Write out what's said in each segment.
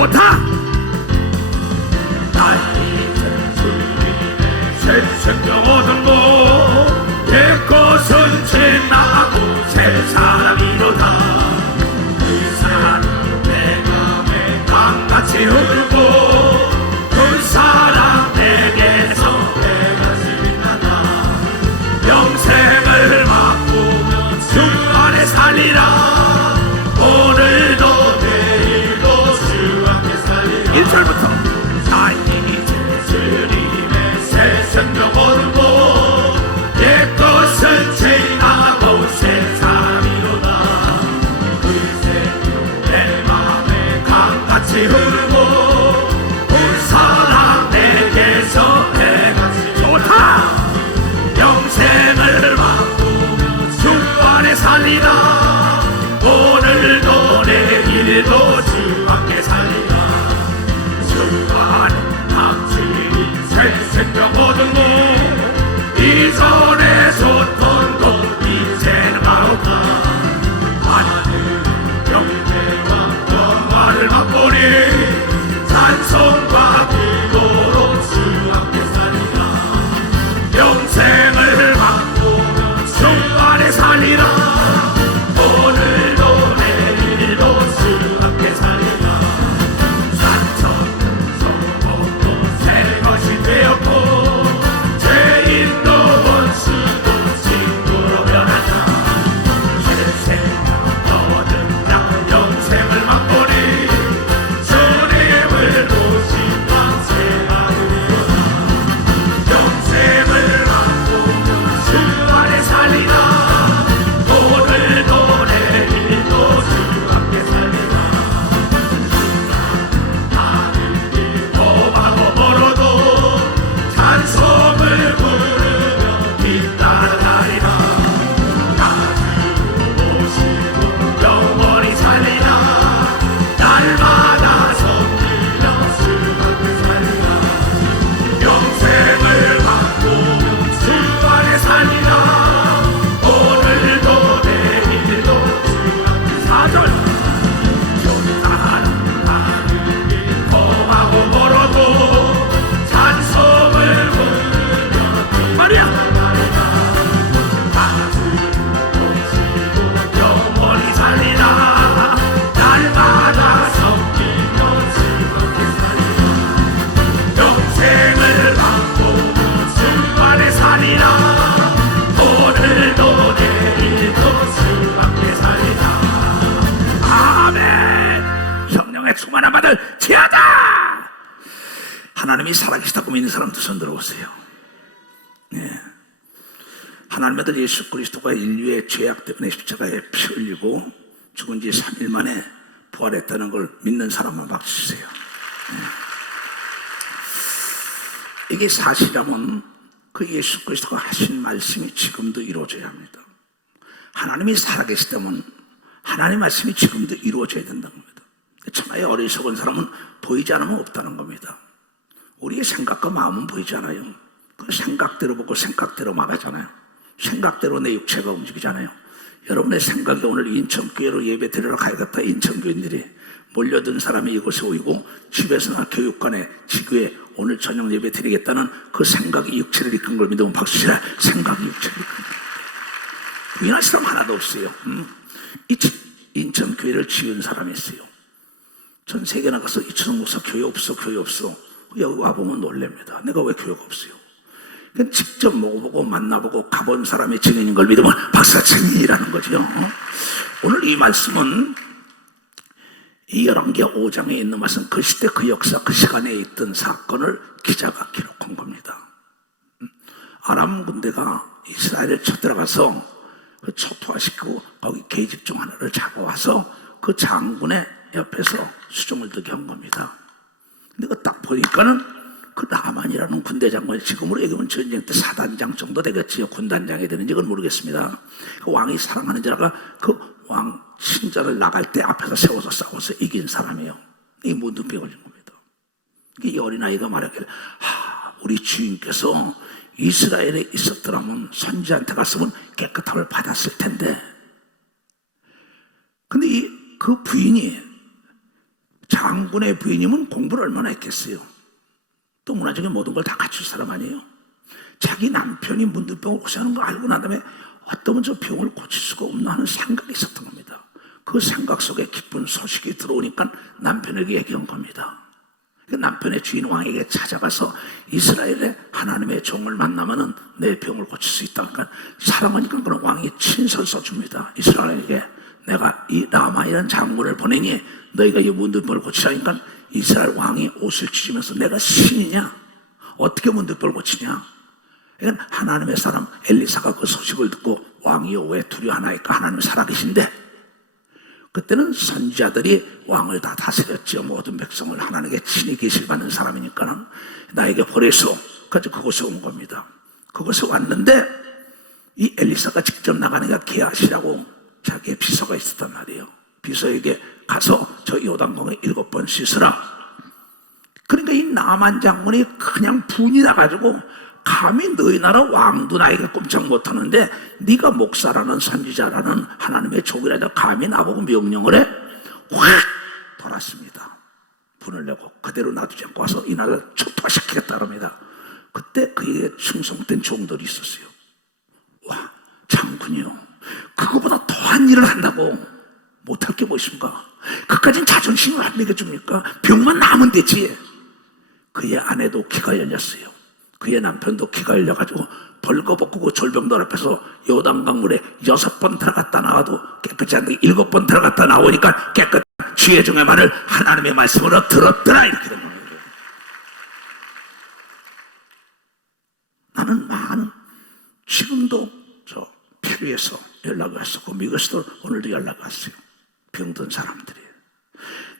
좋다. 나 이제 주님의 새 생명 얻었고 옛것은 지나고 새 사람이로다. 그 사랑 내 맘에 강같이 흐르고 그 사랑 내게서 내가 지나다. 영생을 맛보며 주 안에 살리라. 오늘도 내일도 주 앞에 살리라. 1절부터 나 이제 주님의 새 생명 얻고 옛것은 지나고 새 사람이로다. 그 생명 내 맘에 강같이 흐르고 그 사랑 내게서 내가 좋다. 영생을 맛보며 주 안에 살리라. 오늘도 내일도 주 함께 살리라. 주 안에 당신이 새 생명 얻었고 이전에 줬던 돈 이제는 마옵다. 하나님은 영예와 평화를 맛보니 찬송과 기도로 주 함께 살리라. 영생을 맛보며 주 안에 살리라. 오늘도 내일도 주 함께 살리라. 산천은 소목도 새 것이 되었고 죄인도 원수도 친구로 변한다. 새 생명 얻은 자 영생을 맛보니 주님을 모시다 새 아들이로다. 영생을 맛보며 주 안에 살리라. 오늘도 내일도 주 함께 살리라. 하늘이 험하고 멀어도 찬송을 부르며 뒤따라가리라. 나주 모시고 영원히 살리라. 날마다 섬기며 주 함께 살리라. 영생을 맛보며 주 안에 살리라. 오늘도 내일도 주 함께 4절 좋다는 하늘이 험하고 멀어도 찬송을 부르며 말이야. 나주 모시고 영원히 살리라. 날마다 섬기며 주 함께 살리라. 영생을 맛보며 주 안에 살리라. 오늘도 내일도 주 함께 살리라. 아멘. 성령의 충만함 받을 지하다. 하나님이 살아계시다고 믿는 사람들 손 들어보세요. 네. 하나님의 아들 예수 그리스도가 인류의 죄악 때문에 십자가에 피 흘리고 죽은 지 3일 만에 부활했다는 걸 믿는 사람만 박수 주세요. 네. 이게 사실이라면 그 예수 그리스도가 하신 말씀이 지금도 이루어져야 합니다. 하나님이 살아계시다면 하나님의 말씀이 지금도 이루어져야 된다는 겁니다. 천하의 어리석은 사람은 보이지 않으면 없다는 겁니다. 우리의 생각과 마음은 보이지 않아요. 그 생각대로 보고 생각대로 말하잖아요. 생각대로 내 육체가 움직이잖아요. 여러분의 생각이 오늘 인천교회로 예배 드리러 가야겠다. 인천교인들이 몰려든 사람이 이곳에 오이고 집에서나 교육관에 지교에 오늘 저녁 예배 드리겠다는 그 생각이 육체를 이끈 걸 믿으면 박수치라. 생각이 육체를 이끈 걸 부인할 사람 하나도 없어요. 인천교회를 지은 사람이 있어요. 전 세계 나가서 이천원 목사 교회 없어 교회 없어. 여기 와보면 놀랍니다. 내가 왜 교회가 없어요? 그냥 직접 먹어보고 만나보고 가본 사람의 증인인 걸 믿으면 박사 증인이라는 거죠. 오늘 이 말씀은 이 열왕기하 5장에 있는 말씀, 그 시대 그 역사 그 시간에 있던 사건을 기자가 기록한 겁니다. 아람 군대가 이스라엘을 쳐들어가서 그 초토화시키고 거기 계집종 하나를 잡아와서 그 장군의 옆에서 수종을 두게 한 겁니다. 근데 딱 보니까는 그 나만이라는 군대 장관이 지금으로 얘기하면 전쟁 때 사단장 정도 되겠지요. 군단장이 되는지 그건 모르겠습니다. 그 왕이 사랑하는 자가 그 왕 신자를 나갈 때 앞에서 세워서 싸워서 이긴 사람이에요. 이 문둥병 걸린 겁니다. 이 어린아이가 말하길, 우리 주인께서 이스라엘에 있었더라면 선지한테 갔으면 깨끗함을 받았을 텐데. 근데 그 부인이 장군의 부인이면 공부를 얼마나 했겠어요. 또 문화적인 모든 걸 다 갖출 사람 아니에요. 자기 남편이 문득병을 고생하는 거 알고 난 다음에 어쩌면 저 병을 고칠 수가 없나 하는 생각이 있었던 겁니다. 그 생각 속에 기쁜 소식이 들어오니까 남편에게 얘기한 겁니다. 남편의 주인 왕에게 찾아가서 이스라엘의 하나님의 종을 만나면은 내 병을 고칠 수 있다. 그러니까 사랑하니까 그런 왕이 친선 써줍니다. 이스라엘에게 내가 이 나아만이라는 장군을 보내니 너희가 이 문득병을 고치라니까 이스라엘 왕이 옷을 찢으면서 내가 신이냐? 어떻게 문득병을 고치냐? 하나님의 사람 엘리사가 그 소식을 듣고 왕이여 왜 두려워하나이까? 하나님 살아계신데 그때는 선지자들이 왕을 다 다스렸죠. 모든 백성을 하나님께 친히 계시받는 사람이니까 나에게 보내서 그곳에 온 겁니다. 그곳에 왔는데 이 엘리사가 직접 나가니까 게하시라고 자기의 비서가 있었단 말이에요. 비서에게 가서 저 요단강에 7번 씻으라. 그러니까 이 나만 장군이 그냥 분이 나가지고 감히 너희 나라 왕도 나에게 꼼짝 못하는데 네가 목사라는 선지자라는 하나님의 종이라도 감히 나보고 명령을 해? 확 돌았습니다. 분을 내고 그대로 놔두지 않고 와서 이 나라를 초토화시키겠다 합니다. 그때 그에게 충성된 종들이 있었어요. 와, 장군이요, 그거보다 더한 일을 한다고 못할 게 무엇입니까? 그까진 자존심을 안 매겨줍니까? 병만 나으면 되지. 그의 아내도 기가 열렸어요. 그의 남편도 기가 열려가지고 벌거벗고 그 졸병들 앞에서 요단강물에 6번 들어갔다 나와도 깨끗이 안 되게 7번 들어갔다 나오니까 깨끗한 주의 종의 말을 하나님의 말씀으로 들었더라 이렇게 된 겁니다. 나는 많은 지금도 저 페루에서 연락이 왔었고 미국에서도 오늘도 연락이 왔어요. 병든 사람들이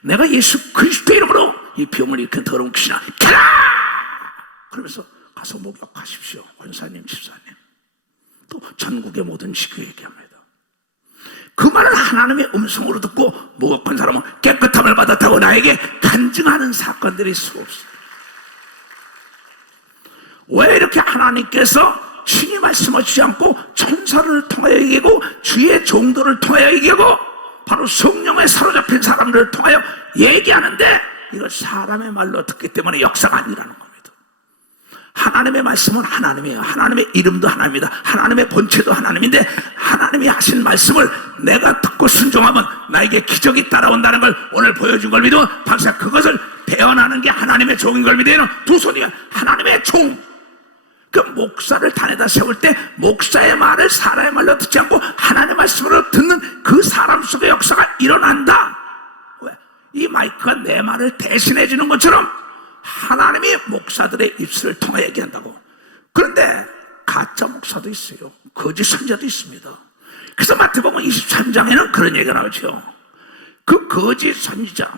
내가 예수 그리스도 이름으로 이 병을 이렇게 더러운 귀신아 가라! 그러면서 가서 목욕하십시오. 원사님, 집사님. 또 전국의 모든 지교에 얘기합니다. 그 말을 하나님의 음성으로 듣고 목욕한 사람은 깨끗함을 받았다고 나에게 간증하는 사건들이 수없어요. 왜 이렇게 하나님께서 신이 말씀하시지 않고 천사를 통하여 얘기하고 주의 종들을 통하여 얘기하고 바로 성령에 사로잡힌 사람들을 통하여 얘기하는데 이걸 사람의 말로 듣기 때문에 역사가 아니라는 겁니다. 하나님의 말씀은 하나님이에요. 하나님의 이름도 하나님이다. 하나님의 본체도 하나님인데 하나님이 하신 말씀을 내가 듣고 순종하면 나에게 기적이 따라온다는 걸 오늘 보여준 걸 믿으면 박사 그것을 배워나는 게 하나님의 종인 걸 믿어요. 두 손이면 하나님의 종. 그 목사를 단에다 세울 때 목사의 말을 사람의 말로 듣지 않고 하나님의 말씀으로 듣는 그 사람 속의 역사가 일어난다. 왜? 이 마이크가 내 말을 대신해 주는 것처럼 하나님이 목사들의 입술을 통해 얘기한다고. 그런데 가짜 목사도 있어요. 거짓 선자도 있습니다. 그래서 마태복음 23장에는 그런 얘기가 나오죠. 그 거짓 선지자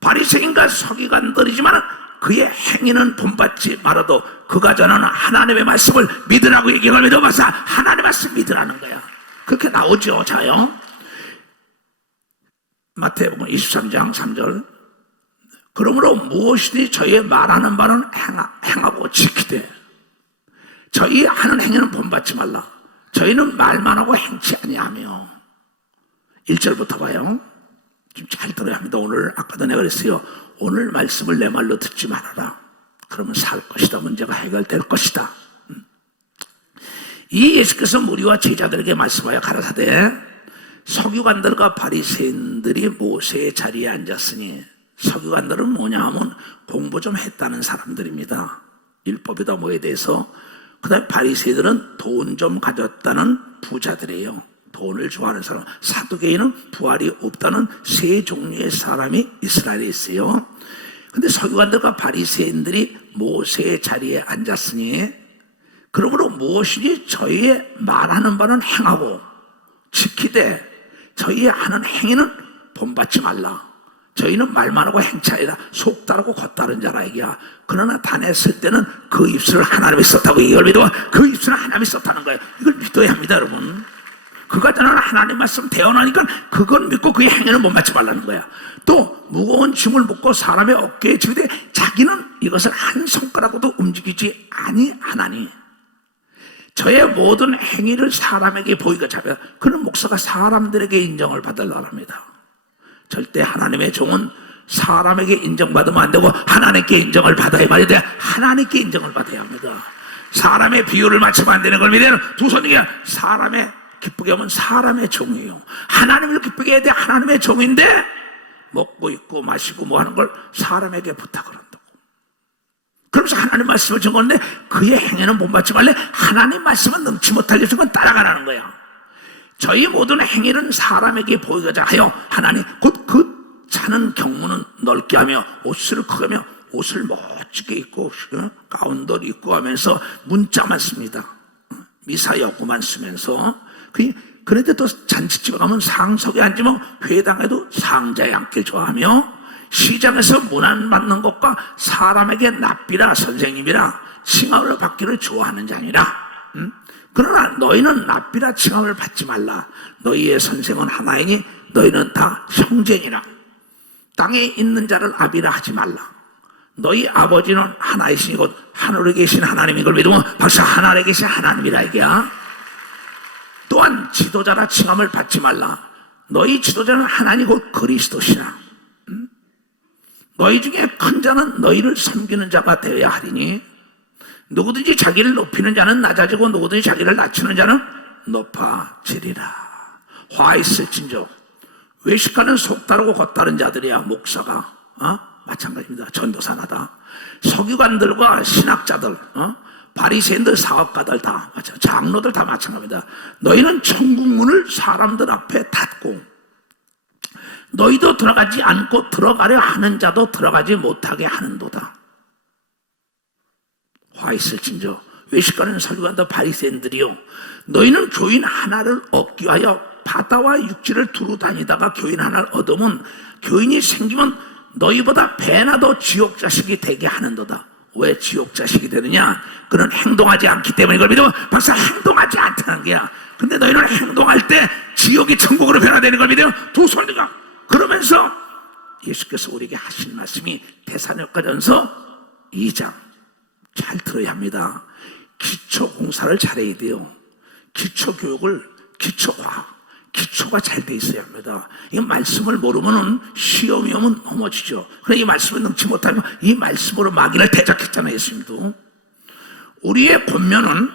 바리새인과 서기관들이지만 그의 행위는 본받지 말아도 그가 전하는 하나님의 말씀을 믿으라고 얘기를 믿어봐서 하나님의 말씀 믿으라는 거야. 그렇게 나오죠. 자요. 마태복음 23장 3절 그러므로 무엇이든지 저희의 말하는 바는 행하고 지키되 저희 하는 행위는 본받지 말라. 저희는 말만 하고 행치 아니하며 1절부터 봐요. 좀 잘 들어야 합니다. 오늘 아까도 내가 그랬어요. 오늘 말씀을 내 말로 듣지 말아라. 그러면 살 것이다. 문제가 해결될 것이다. 이 예수께서 무리와 제자들에게 말씀하여 가라사대 서기관들과 바리새인들이 모세의 자리에 앉았으니 서기관들은 뭐냐 하면 공부 좀 했다는 사람들입니다. 율법이다 뭐에 대해서. 그 다음에 바리새인들은 돈 좀 가졌다는 부자들이에요. 돈을 좋아하는 사람. 사두개인은 부활이 없다는 세 종류의 사람이 이스라엘에 있어요. 근데 서기관들과 바리새인들이 모세의 자리에 앉았으니 그러므로 무엇이니 저희의 말하는 바는 행하고 지키되 저희의 하는 행위는 본받지 말라. 저희는 말만 하고 행치 아니라 속다르고 겉다른 자라 얘기야. 그러나 단에 쓸 때는 그 입술을 하나님이 썼다고 이걸 믿어. 그 입술은 하나님이 썼다는 거예요. 이걸 믿어야 합니다, 여러분. 그가 전하는 하나님 말씀 대언하니까 그건 믿고 그의 행위는 본받지 말라는 거야. 또 무거운 짐을 묶고 사람의 어깨에 지우되 자기는 이것을 한 손가락으로도 움직이지 아니하나니 저의 모든 행위를 사람에게 보이게 잡아. 그는 목사가 사람들에게 인정을 받으려고 합니다. 절대 하나님의 종은 사람에게 인정받으면 안 되고 하나님께 인정을 받아야 말이야. 하나님께 인정을 받아야 합니다. 사람의 비율을 맞추면 안 되는 걸 믿어요. 두 손이 사람의 기쁘게 하면 사람의 종이에요. 하나님을 기쁘게 해야 돼. 하나님의 종인데 먹고 입고 마시고 뭐 하는 걸 사람에게 부탁을 한다고. 그러면서 하나님 말씀을 적었는데 그의 행위는 못 받지 말래. 하나님 말씀은 능치 못할 것은 따라가라는 거야. 저희 모든 행위는 사람에게 보이고자 하여 하나님 곧 그 자는 경문은 넓게 하며 옷을 크게 하며 옷을 멋지게 입고 가운들 입고 하면서 문자만 씁니다. 미사 여구만 쓰면서 그런데 또 잔치집에 가면 상석에 앉으면 회당에도 상자에 앉길 좋아하며 시장에서 문안 받는 것과 사람에게 납비라 선생님이라 칭함을 받기를 좋아하는 자니라. 그러나 너희는 납비라 칭함을 받지 말라. 너희의 선생은 하나이니 너희는 다 형제니라. 땅에 있는 자를 아비라 하지 말라. 너희 아버지는 하나이시니 곧 하늘에 계신 하나님인 걸 믿으면 벌써 하늘에 계신 하나님이라 이게야. 또한 지도자라 칭함을 받지 말라. 너희 지도자는 하나님 곧 그리스도시라. 너희 중에 큰 자는 너희를 섬기는 자가 되어야 하리니 누구든지 자기를 높이는 자는 낮아지고 누구든지 자기를 낮추는 자는 높아지리라. 화 있을진저 외식하는 속다르고 겉다른 자들이야. 목사가 마찬가지입니다. 전도사나다. 서기관들과 신학자들, 바리새인들, 사업가들 다 마찬가지. 장로들 다 마찬가지입니다. 너희는 천국문을 사람들 앞에 닫고 너희도 들어가지 않고 들어가려 하는 자도 들어가지 못하게 하는도다. 화 있을진저 외식하는 서기관들 바리새인들이요 너희는 교인 하나를 얻기 위하여 바다와 육지를 두루 다니다가 교인 하나를 얻으면 교인이 생기면 너희보다 배나 더 지옥 자식이 되게 하는도다. 왜 지옥 자식이 되느냐? 그는 행동하지 않기 때문에. 이걸 믿으면 벌써 행동하지 않다는 게야. 근데 너희는 행동할 때 지옥이 천국으로 변화되는 걸 믿으면 두 손이가. 그러면서 예수께서 우리에게 하신 말씀이 데살로니가전서 2장 잘 들어야 합니다. 기초 공사를 잘해야 돼요. 기초 교육을 기초과 기초가 잘 돼 있어야 합니다. 이 말씀을 모르면은 시험이 오면 넘어지죠. 그래 이 말씀을 능치 못하면 이 말씀으로 마귀를 대적했잖아요. 예수님도. 우리의 권면은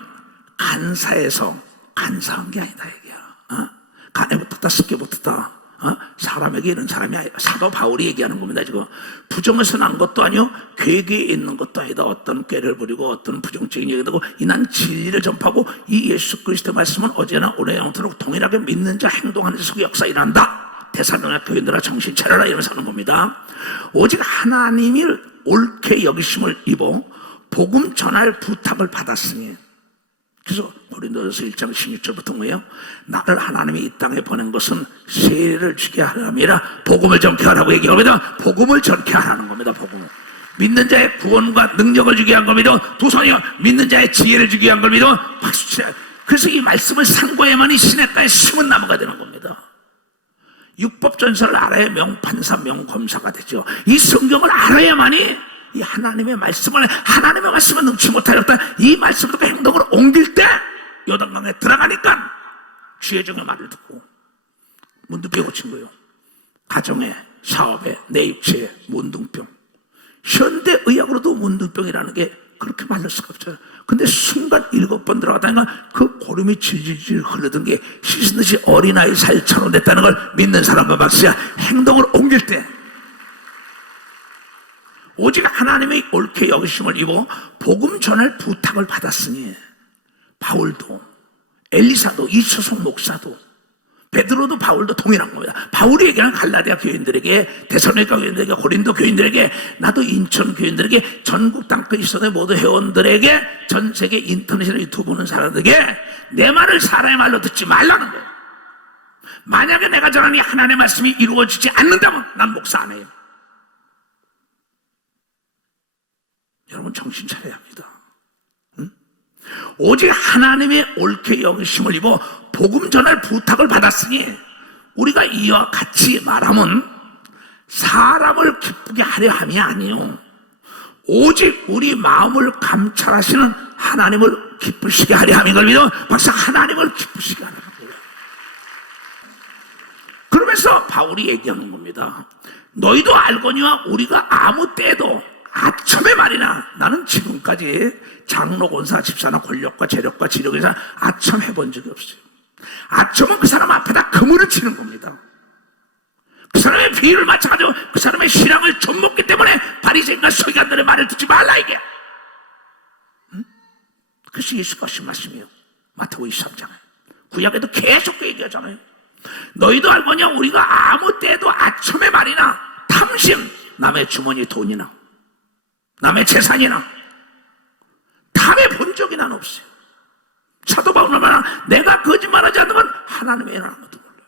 간사해서 간사한 게 아니다 이게야. 간에 붙었다 습게 붙었다. 사람에게 이런 사람이 아니라 사도 바울이 얘기하는 겁니다. 지금 부정에서 난 것도 아니요 괴계에 있는 것도 아니다. 어떤 꾀를 부리고 어떤 부정적인 얘기도 하고 이난 진리를 전파하고 이 예수 그리스도의 말씀은 어제나 오늘 영원토록 동일하게 믿는 자 행동하는 자 속에 역사 일어난다. 데살로니가 교인들아 정신 차려라 이러면서 하는 겁니다. 오직 하나님이 옳게 여기심을 입어 복음 전할 부탁을 받았으니 그래서 고린도전서 1장 16절부터 뭐예요? 나를 하나님이 이 땅에 보낸 것은 세례를 주게 하려 함이라 복음을 전케 하라고 얘기합니다. 복음을 전케 하라는 겁니다. 복음을. 믿는 자의 구원과 능력을 주게 한 겁니다. 두 손이요 믿는 자의 지혜를 주게 한 겁니다. 박수치라. 그래서 이 말씀을 상고해만이 시냇가에 심은 나무가 되는 겁니다. 율법전서를 알아야 명판사 명검사가 되죠. 이 성경을 알아야만이 이 하나님의 말씀을 능치 못하였다. 이 말씀을 듣고 행동을 옮길 때 요단강에 들어가니까 주의종의 말을 듣고 문둥병 고친 거예요. 가정에 사업에 내 육체에 문둥병. 현대의학으로도 문둥병이라는 게 그렇게 말릴 수가 없어요. 근데 순간 7번 들어가다니까 그 고름이 질질질 흐르던 게 씻은 듯이 어린아이 살처럼 됐다는 걸 믿는 사람과 박수야. 행동을 옮길 때 오직 하나님의 옳게 여기심을 입어 복음 전할 부탁을 받았으니 바울도 엘리사도 이초성 목사도 베드로도 바울도 동일한 겁니다. 바울이 얘기하는 갈라디아 교인들에게 데살로니가 교인들에게 고린도 교인들에게 나도 인천 교인들에게 전국 땅끝 이스라엘 모두 회원들에게 전 세계 인터넷이나 유튜브 보는 사람들에게 내 말을 사람의 말로 듣지 말라는 거예요. 만약에 내가 전하는 이 하나님의 말씀이 이루어지지 않는다면 난 목사 안 해요. 여러분 정신 차려야 합니다. 응? 오직 하나님의 옳게 여기심을 입어 복음 전할 부탁을 받았으니 우리가 이와 같이 말하면 사람을 기쁘게 하려 함이 아니요 오직 우리 마음을 감찰하시는 하나님을 기쁘시게 하려 함인 걸 믿어. 박사 하나님을 기쁘시게 하는 거예요. 그러면서 바울이 얘기하는 겁니다. 너희도 알거니와 우리가 아무 때에도 아첨의 말이나, 나는 지금까지 장로, 권사, 집사나 권력과 재력과 지력에서 아첨 해본 적이 없어요. 아첨은 그 사람 앞에다 그물을 치는 겁니다. 그 사람의 비유를 맞춰가지고 그 사람의 신앙을 좀먹기 때문에 바리새인과 서기관들의 말을 듣지 말라, 이게. 그래서 예수가 하신 말씀이에요. 마태복음 23장. 구약에도 계속 그 얘기하잖아요. 너희도 알거냐 우리가 아무 때에도 아첨의 말이나 탐심, 남의 주머니 돈이나 남의 재산이나 탐해 본 적이 난 없어요. 사도 바울은 말하나 내가 거짓말하지 않는 건 하나님의 애는 아무도 몰라요.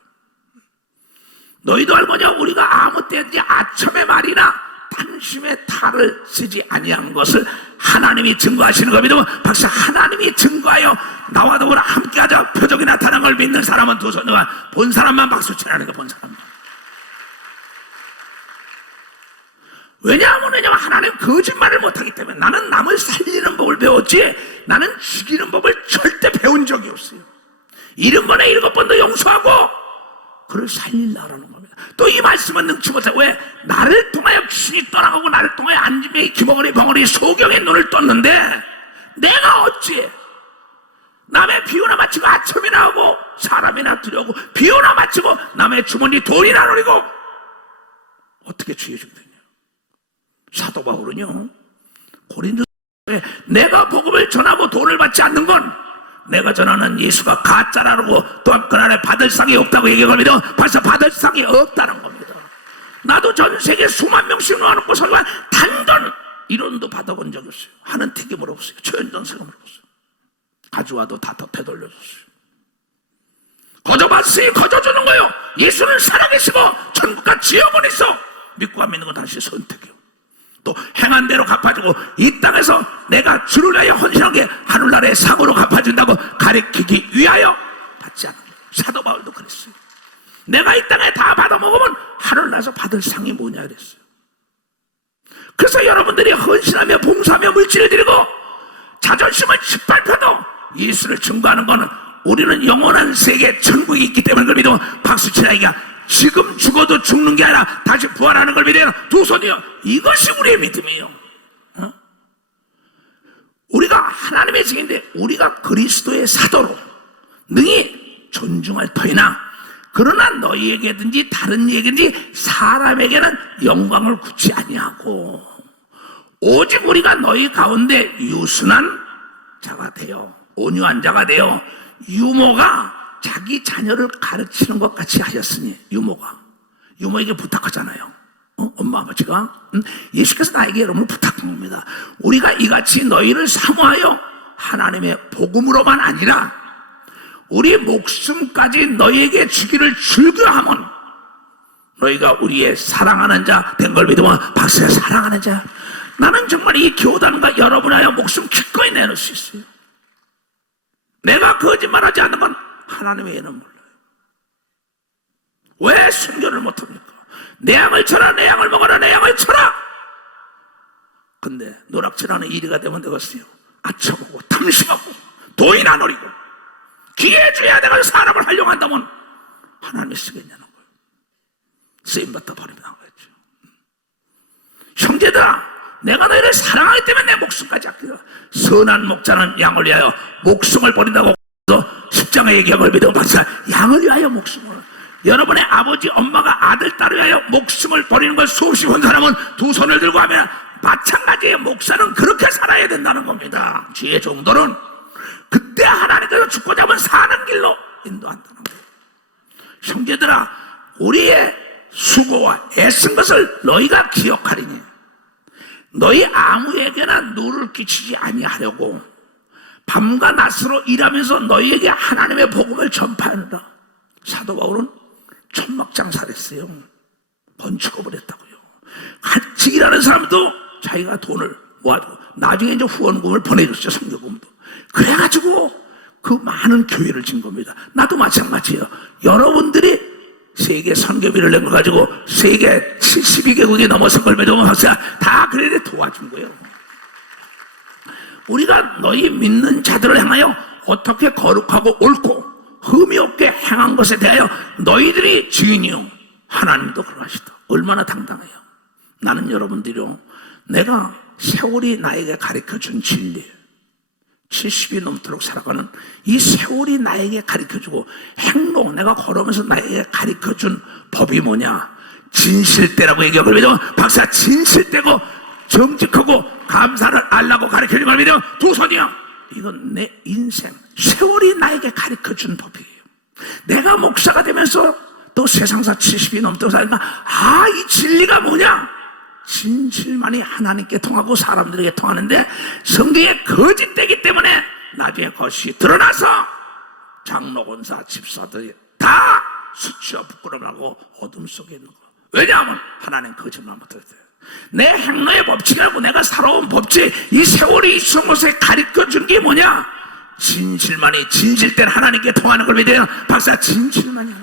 너희도 알거냐 우리가 아무 때든지 아첨의 말이나 탐심의 탈을 쓰지 아니한 것을 하나님이 증거하시는 걸 믿으면 박사, 하나님이 증거하여 나와 더불어 함께하자 표적이 나타난 걸 믿는 사람은 두 손과 본 사람만 박수 치라는 거, 본 사람만. 왜냐하면 하나님 거짓말을 못하기 때문에. 나는 남을 살리는 법을 배웠지 나는 죽이는 법을 절대 배운 적이 없어요. 70번에 7번도 용서하고 그를 살리려고 겁니다. 또 이 말씀은 능치 못해. 왜? 나를 통하여 귀신이 떠나가고 나를 통하여 안짐의 기머거리 벙어리 소경의 눈을 떴는데 내가 어찌 남의 비유나 마치고 아첨이나 하고 사람이나 두려고 비유나 마치고 남의 주머니 돈이나 노리고 어떻게 주의 주겠냐. 사도 바울은요, 고린도에 내가 복음을 전하고 돈을 받지 않는 건 내가 전하는 예수가 가짜라고, 또한 그날에 받을 상이 없다고 얘기하고 믿어. 벌써 받을 상이 없다는 겁니다. 나도 전 세계 수만 명씩 모아놓고 설교한 단돈 1원도 받아본 적이 없어요. 하는 튀김을 없어요. 초연전 세금을 없어요. 가져와도 다 되돌려줬어요. 거저 받으니 거저 주는 거예요. 예수는 살아계시고 천국과 지옥은 있어. 믿고 안 믿는 건 다시 선택해요. 또 행한 대로 갚아주고 이 땅에서 내가 주를 위하여 헌신한 게 하늘나라의 상으로 갚아준다고 가리키기 위하여 받지 않는 거예요. 사도 바울도 그랬어요. 내가 이 땅에 다 받아먹으면 하늘나라에서 받을 상이 뭐냐 그랬어요. 그래서 여러분들이 헌신하며 봉사하며 물질을 드리고 자존심을 짓밟혀도 예수를 증거하는 것은 우리는 영원한 세계 천국이 있기 때문에 그걸 믿으면 박수치라. 이게 지금 죽어도 죽는 게 아니라 다시 부활하는 걸 믿어요. 두 손이요. 이것이 우리의 믿음이에요. 우리가 하나님의 증인인데 우리가 그리스도의 사도로 능히 존중할 터이나 그러나 너희에게든지 다른 이에게든지 사람에게는 영광을 굳이 아니하고 오직 우리가 너희 가운데 유순한 자가 되어 온유한 자가 되어 유모가 자기 자녀를 가르치는 것 같이 하셨으니. 유모에게 부탁하잖아요. 엄마 아버지가 예수께서 나에게 여러분을 부탁한 겁니다. 우리가 이같이 너희를 사모하여 하나님의 복음으로만 아니라 우리 목숨까지 너희에게 주기를 즐겨하면 너희가 우리의 사랑하는 자 된 걸 믿으면 박수야. 사랑하는 자. 나는 정말 이 교단과 여러분하여 목숨 기꺼이 내놓을 수 있어요. 내가 거짓말하지 않는 건 하나님의 애는 몰라요. 왜 순교를 못합니까? 내 양을 쳐라, 내 양을 먹어라, 내 양을 쳐라. 근데 노락질하는 이리가 되면 되겠어요. 아쳐보고 탐심하고 돈이나 노리고 기회주의야 내가 사람을 활용한다면 하나님이 쓰겠냐는 거예요. 쓰임받다 버리면 안 거죠. 형제들아, 내가 너희를 사랑하기 때문에 내 목숨까지 아끼라. 선한 목자는 양을 위하여 목숨을 버린다고 십장의 얘기함을 믿어 박사. 양을 위하여 목숨을. 여러분의 아버지 엄마가 아들 딸을 위하여 목숨을 버리는 걸 수없이 본 사람은 두 손을 들고 하면 마찬가지의 목사는 그렇게 살아야 된다는 겁니다. 지혜 정도는 그때 하나님께서 죽고자 하면 사는 길로 인도한다는 거예요. 형제들아, 우리의 수고와 애쓴 것을 너희가 기억하리니 너희 아무에게나 누를 끼치지 아니하려고 밤과 낮으로 일하면서 너희에게 하나님의 복음을 전파한다. 사도 바울은 천막장사를 했어요. 번축업을 했다고요. 같이 일하는 사람도 자기가 돈을 모아주고 나중에 이제 후원금을 보내줬죠. 선교금도. 그래가지고 그 많은 교회를 진 겁니다. 나도 마찬가지예요. 여러분들이 세계 선교비를 낸 걸 가지고 세계 72개국이 넘어선 걸 매도면 박사 다 그래 도와준 거예요. 우리가 너희 믿는 자들을 향하여 어떻게 거룩하고 옳고 흠이 없게 행한 것에 대하여 너희들이 증인이요 하나님도 그러하시다. 얼마나 당당해요. 나는 여러분들이요, 내가 세월이 나에게 가르쳐준 진리, 70이 넘도록 살아가는 이 세월이 나에게 가르쳐주고 행동, 내가 걸으면서 나에게 가르쳐준 법이 뭐냐? 진실되라고 얘기하고, 왜냐면 박사 진실되고 정직하고 감사를 알라고 가르쳐준 걸 믿으면 두 손이야. 이건 내 인생, 세월이 나에게 가르쳐준 법이에요. 내가 목사가 되면서 또 세상사 70이 넘도록 살니까, 이 진리가 뭐냐? 진실만이 하나님께 통하고 사람들에게 통하는데, 성경에 거짓되기 때문에 나중에 그것이 드러나서 장로, 권사, 집사들이 다 수치와 부끄러움하고 어둠 속에 있는 거. 왜냐하면 하나님 거짓말 못할 때 내 행로의 법칙이라고 내가 살아온 법칙, 이 세월이 있은 곳에 가르쳐준 게 뭐냐? 진실만이, 진실된 하나님께 통하는 걸 믿어요. 박사, 진실만이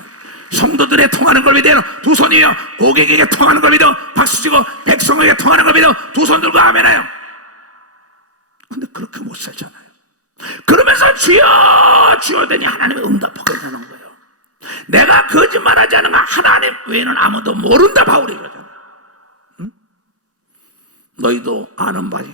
성도들의 통하는 걸 믿어요. 두 손이에요. 고객에게 통하는 걸 믿어 박수 치고, 백성에게 통하는 걸 믿어 두 손 들고 아멘해요. 근데 그렇게 못 살잖아요. 그러면서 주여 주여 되니 하나님의 응답하고 있는 거예요. 내가 거짓말하지 않은 건 하나님 외에는 아무도 모른다, 바울이 그러잖아. 응? 너희도 아는 바지,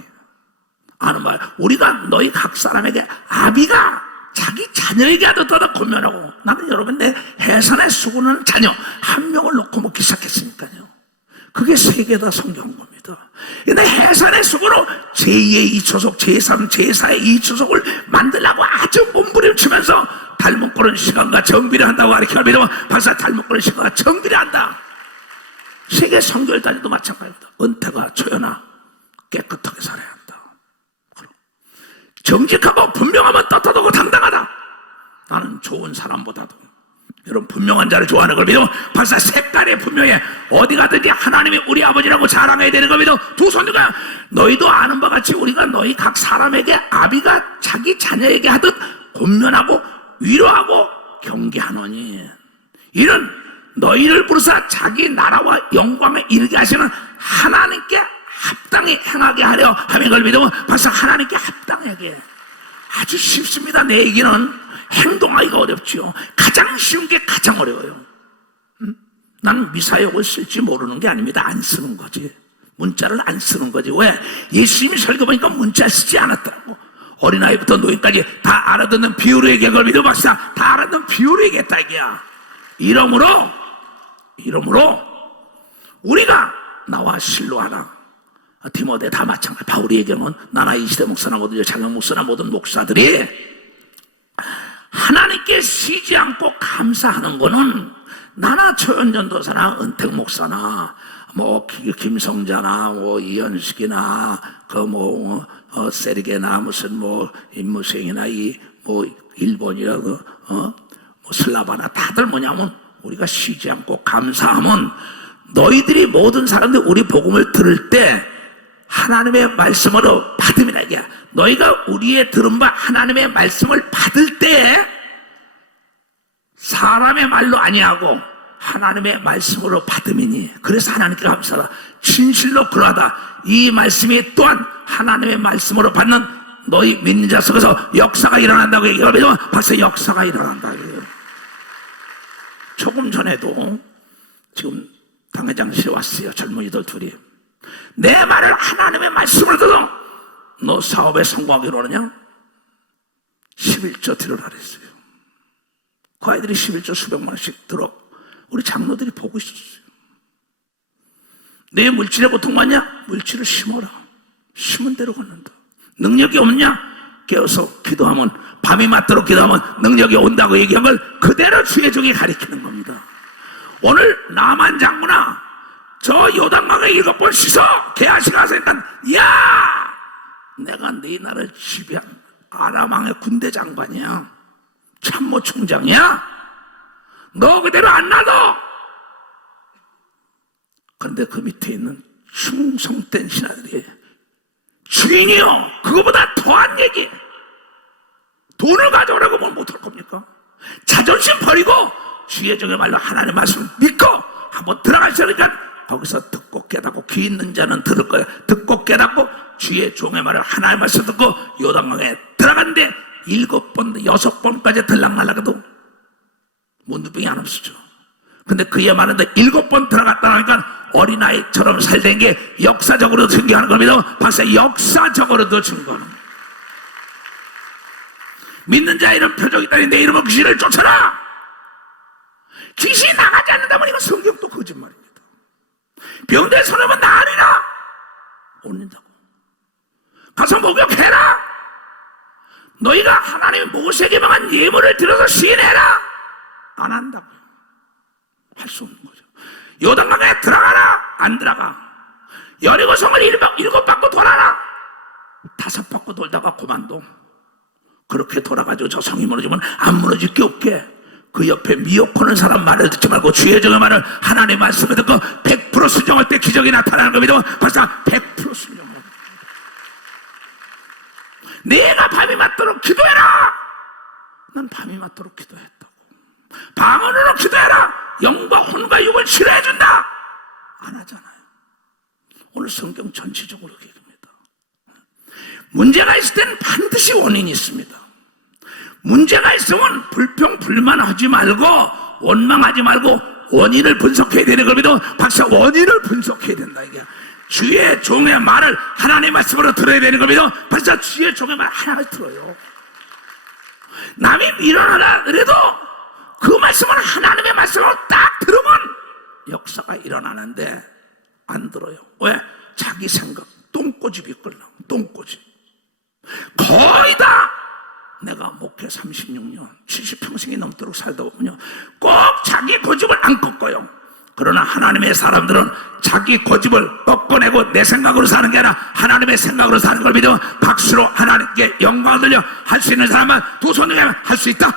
아는 바, 우리가 너희 각 사람에게 아비가 자기 자녀에게 하듯하다 권면하고, 나는 여러분 내 해산의 수고는 자녀 한 명을 놓고 먹기 시작했으니까요. 그게 세계다 성경한 겁니다. 근데 해산의 수고로 제2의 2초속, 제3, 제4의 2초속을 만들려고 아주 몸부림치면서 닮은 꼴은 시간과 정비를 한다고 가르치면 믿으면 박사, 닮은 꼴은 시간과 정비를 한다. 세계 선교단위도 마찬가지입니다. 은퇴가 초연하 깨끗하게 살아야 한다. 정직하고 분명하면 떳떳하고 당당하다. 나는 좋은 사람보다도 이런 분명한 자를 좋아하는 걸 믿어 박사, 색깔이 분명해. 어디 가든지 하나님이 우리 아버지라고 자랑해야 되는 걸 믿어 두 손들과, 너희도 아는 바 같이 우리가 너희 각 사람에게 아비가 자기 자녀에게 하듯 권면하고 위로하고 경계하노니, 이는 너희를 부르사 자기 나라와 영광에 이르게 하시는 하나님께 합당히 행하게 하려 하는 걸 믿으면 박사, 하나님께 합당하게. 아주 쉽습니다. 내 얘기는 행동하기가 어렵지요. 가장 쉬운 게 가장 어려워요. 나는 미사역을 쓸지 모르는 게 아닙니다. 안 쓰는 거지. 문자를 안 쓰는 거지. 왜? 예수님이 설교보니까 문자 쓰지 않았더라고. 어린아이부터 노인까지 다 알아듣는 비유로 얘기한 걸 믿어 박사, 다 알아듣는 비유로 얘기했다 이게야. 이러므로 우리가 나와 실로하라, 디모데 다 마찬가지. 바울이 얘기하면 나나 이시대 목사나 모든 장영 목사나 모든 목사들이 하나님께 쉬지 않고 감사하는 거는, 나나 초연전도사나 은택 목사나 뭐 김성자나 뭐 이현식이나 세리게나 무슨 뭐 임무생이나 이 뭐 일본이나 뭐 슬라바나 다들 뭐냐면, 우리가 쉬지 않고 감사하면 너희들이 모든 사람들이 우리 복음을 들을 때 하나님의 말씀으로 받음이라 이게. 너희가 우리의 들은 바 하나님의 말씀을 받을 때 사람의 말로 아니하고 하나님의 말씀으로 받음이니, 그래서 하나님께 감사하다. 진실로 그러하다. 이 말씀이 또한 하나님의 말씀으로 받는 너희 믿는 자 속에서 역사가 일어난다고 얘기하면 벌써 역사가 일어난다. 조금 전에도 지금 당회장실에 왔어요. 젊은이들 둘이. 내 말을 하나님의 말씀을 들어 너 사업에 성공하기로 하느냐? 11조 들으라 그랬어요. 그 아이들이 11조 수백만 원씩 들어. 우리 장로들이 보고 있었어요. 내 물질에 고통받냐? 물질을 심어라. 심은 대로 걷는다. 능력이 없냐? 깨어서 기도하면, 밤이 맞도록 기도하면 능력이 온다고 얘기한 걸 그대로 주의 종이 가리키는 겁니다. 오늘 남한 장군아, 저 요단강에 7번 씻어 개아시 가서 일단, 야, 내가 네 나라를 지배한 아람왕의 군대 장관이야. 참모 총장이야. 너 그대로 안 놔둬. 그런데 그 밑에 있는 충성된 신하들이, 주인이요, 그거보다 더한 얘기, 돈을 가져오라고 뭘 못할 겁니까? 자존심 버리고 주의 종의 말로 하나님의 말씀을 믿고 한번 들어가시니까, 거기서 듣고 깨닫고 귀 있는 자는 들을 거야. 듣고 깨닫고 주의 종의 말을 하나님의 말씀 듣고 요단강에 들어갔는데 7번, 6번까지 들락날락해도 문두병이 안 없어져. 근데 그에 말하는데 7번 들어갔다 나니까 어린아이처럼 살던 게 역사적으로 증거하는 겁니다. 박사, 역사적으로도 증거하는 거예요. 믿는 자 이런 표적이 있다니 내 이름으로 귀신을 쫓아라. 귀신이 나가지 않는다면 이건 성경도 거짓말입니다. 병든 손해면 나으리라. 올린다고. 가서 목욕해라. 너희가 하나님이 모세에게 명한 예물을 들어서 시인해라. 안 한다고요. 할 수 없는 거죠. 요단강에 들어가라. 안 들어가. 여리고성을 7바퀴 돌아라. 5바퀴 돌다가 그만둬. 그렇게 돌아가지고 저 성이 무너지면 안 무너질 게 없게. 그 옆에 미혹하는 사람 말을 듣지 말고 주의 종의 말을 하나님의 말씀을 듣고 100% 순종할 때 기적이 나타나는 겁니다. 벌써 100% 순종하는 겁니다. 내가 밤이 맞도록 기도해라. 난 밤이 맞도록 기도했다고. 방언으로 기도해라. 영과 혼과 육을 치료해준다. 안 하잖아요. 오늘 성경 전체적으로 얘기합니다. 문제가 있을 때는 반드시 원인이 있습니다. 문제가 있으면 불평 불만하지 말고 원망하지 말고 원인을 분석해야 되는 겁니다. 박사, 원인을 분석해야 된다 이게. 주의 종의 말을 하나님의 말씀으로 들어야 되는 겁니다. 박사, 주의 종의 말 하나를 들어요. 남이 일어나라 그래도 그 말씀은 하나님의 말씀으로 딱 들으면 역사가 일어나는데 안 들어요. 왜? 자기 생각, 똥꼬집이 끌려. 똥꼬집. 거의 다 내가 목회 36년 70평생이 넘도록 살다 보면요 꼭 자기 고집을 안 꺾어요. 그러나 하나님의 사람들은 자기 고집을 꺾어내고 내 생각으로 사는 게 아니라 하나님의 생각으로 사는 걸 믿어 박수로 하나님께 영광을 돌려 할 수 있는 사람은 두 손을 내면 할 수 있다.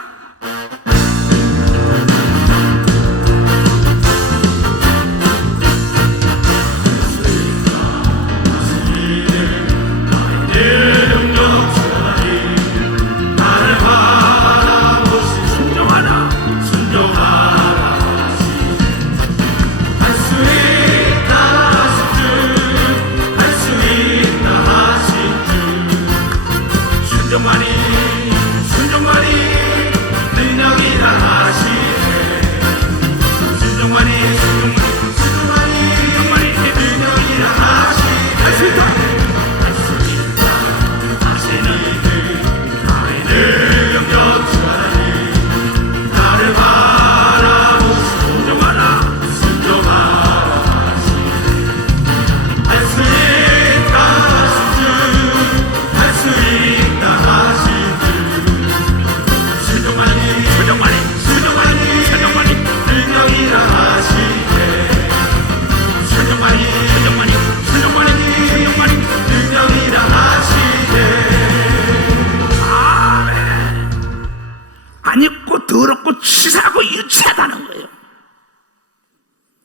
더럽고 치사하고 유치하다는 거예요.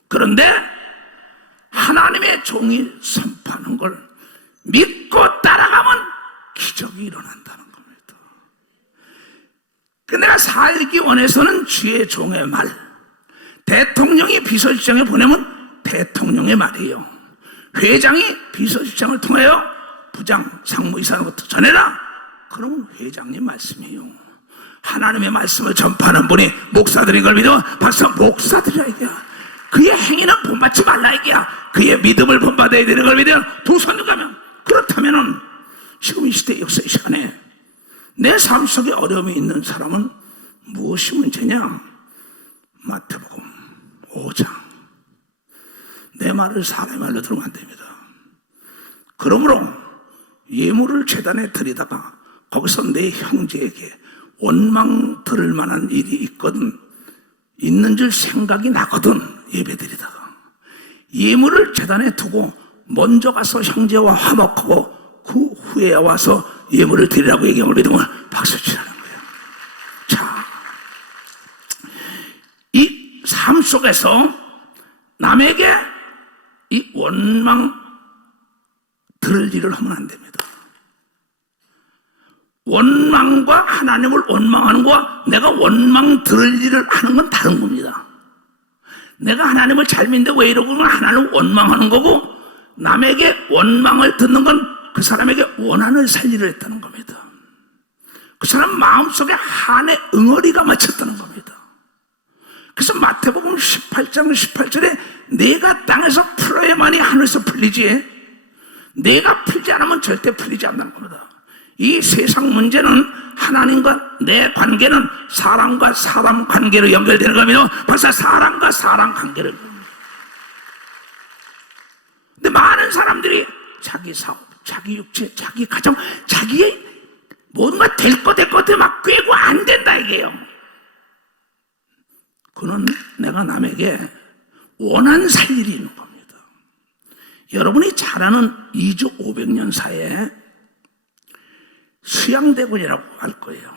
그런데 하나님의 종이 선포하는 걸 믿고 따라가면 기적이 일어난다는 겁니다. 내가 살기 원해서는 주의 종의 말, 대통령이 비서실장에 보내면 대통령의 말이에요. 회장이 비서실장을 통하여 부장, 상무이사로부터 전해라. 그러면 회장님 말씀이에요. 하나님의 말씀을 전파하는 분이 목사들인 걸 믿어 박사, 목사들이라 이게야. 그의 행위는 본받지 말라 이게야. 그의 믿음을 본받아야 되는 걸 믿어 두 손을 가면. 그렇다면은 지금 이 시대 역사의 시간에 내 삶 속에 어려움이 있는 사람은 무엇이 문제냐? 마태복음 5장. 내 말을 사람의 말로 들으면 안 됩니다. 그러므로 예물을 제단에 드리다가 거기서 내 형제에게 원망 들을 만한 일이 있거든, 있는 줄 생각이 나거든, 예배드리다가 예물을 제단에 두고 먼저 가서 형제와 화목하고 그 후에 와서 예물을 드리라고 얘기함을 믿으면 박수치라는 거예요. 자, 이 삶 속에서 남에게 이 원망 들을 일을 하면 안 됩니다. 원망과 하나님을 원망하는 것과 내가 원망 들을 일을 하는 건 다른 겁니다. 내가 하나님을 잘 믿는데 왜 이러고 하나님을 원망하는 거고, 남에게 원망을 듣는 건 그 사람에게 원한을 살리려 했다는 겁니다. 그 사람 마음속에 한의 응어리가 맺혔다는 겁니다. 그래서 마태복음 18장 18절에 내가 땅에서 풀어야만이 하늘에서 풀리지, 내가 풀지 않으면 절대 풀리지 않는 겁니다. 이 세상 문제는 하나님과 내 관계는 사람과 사람 관계로 연결되는 겁니다. 벌써 사람과 사람 관계를. 근데 많은 사람들이 자기 사업, 자기 육체, 자기 가정, 자기의 뭔가 될 것 막 꿰고 안 된다 이게요. 그는 내가 남에게 원한 살 일이 있는 겁니다. 여러분이 잘 아는 2조 500년 사이에 수양대군이라고 할 거예요.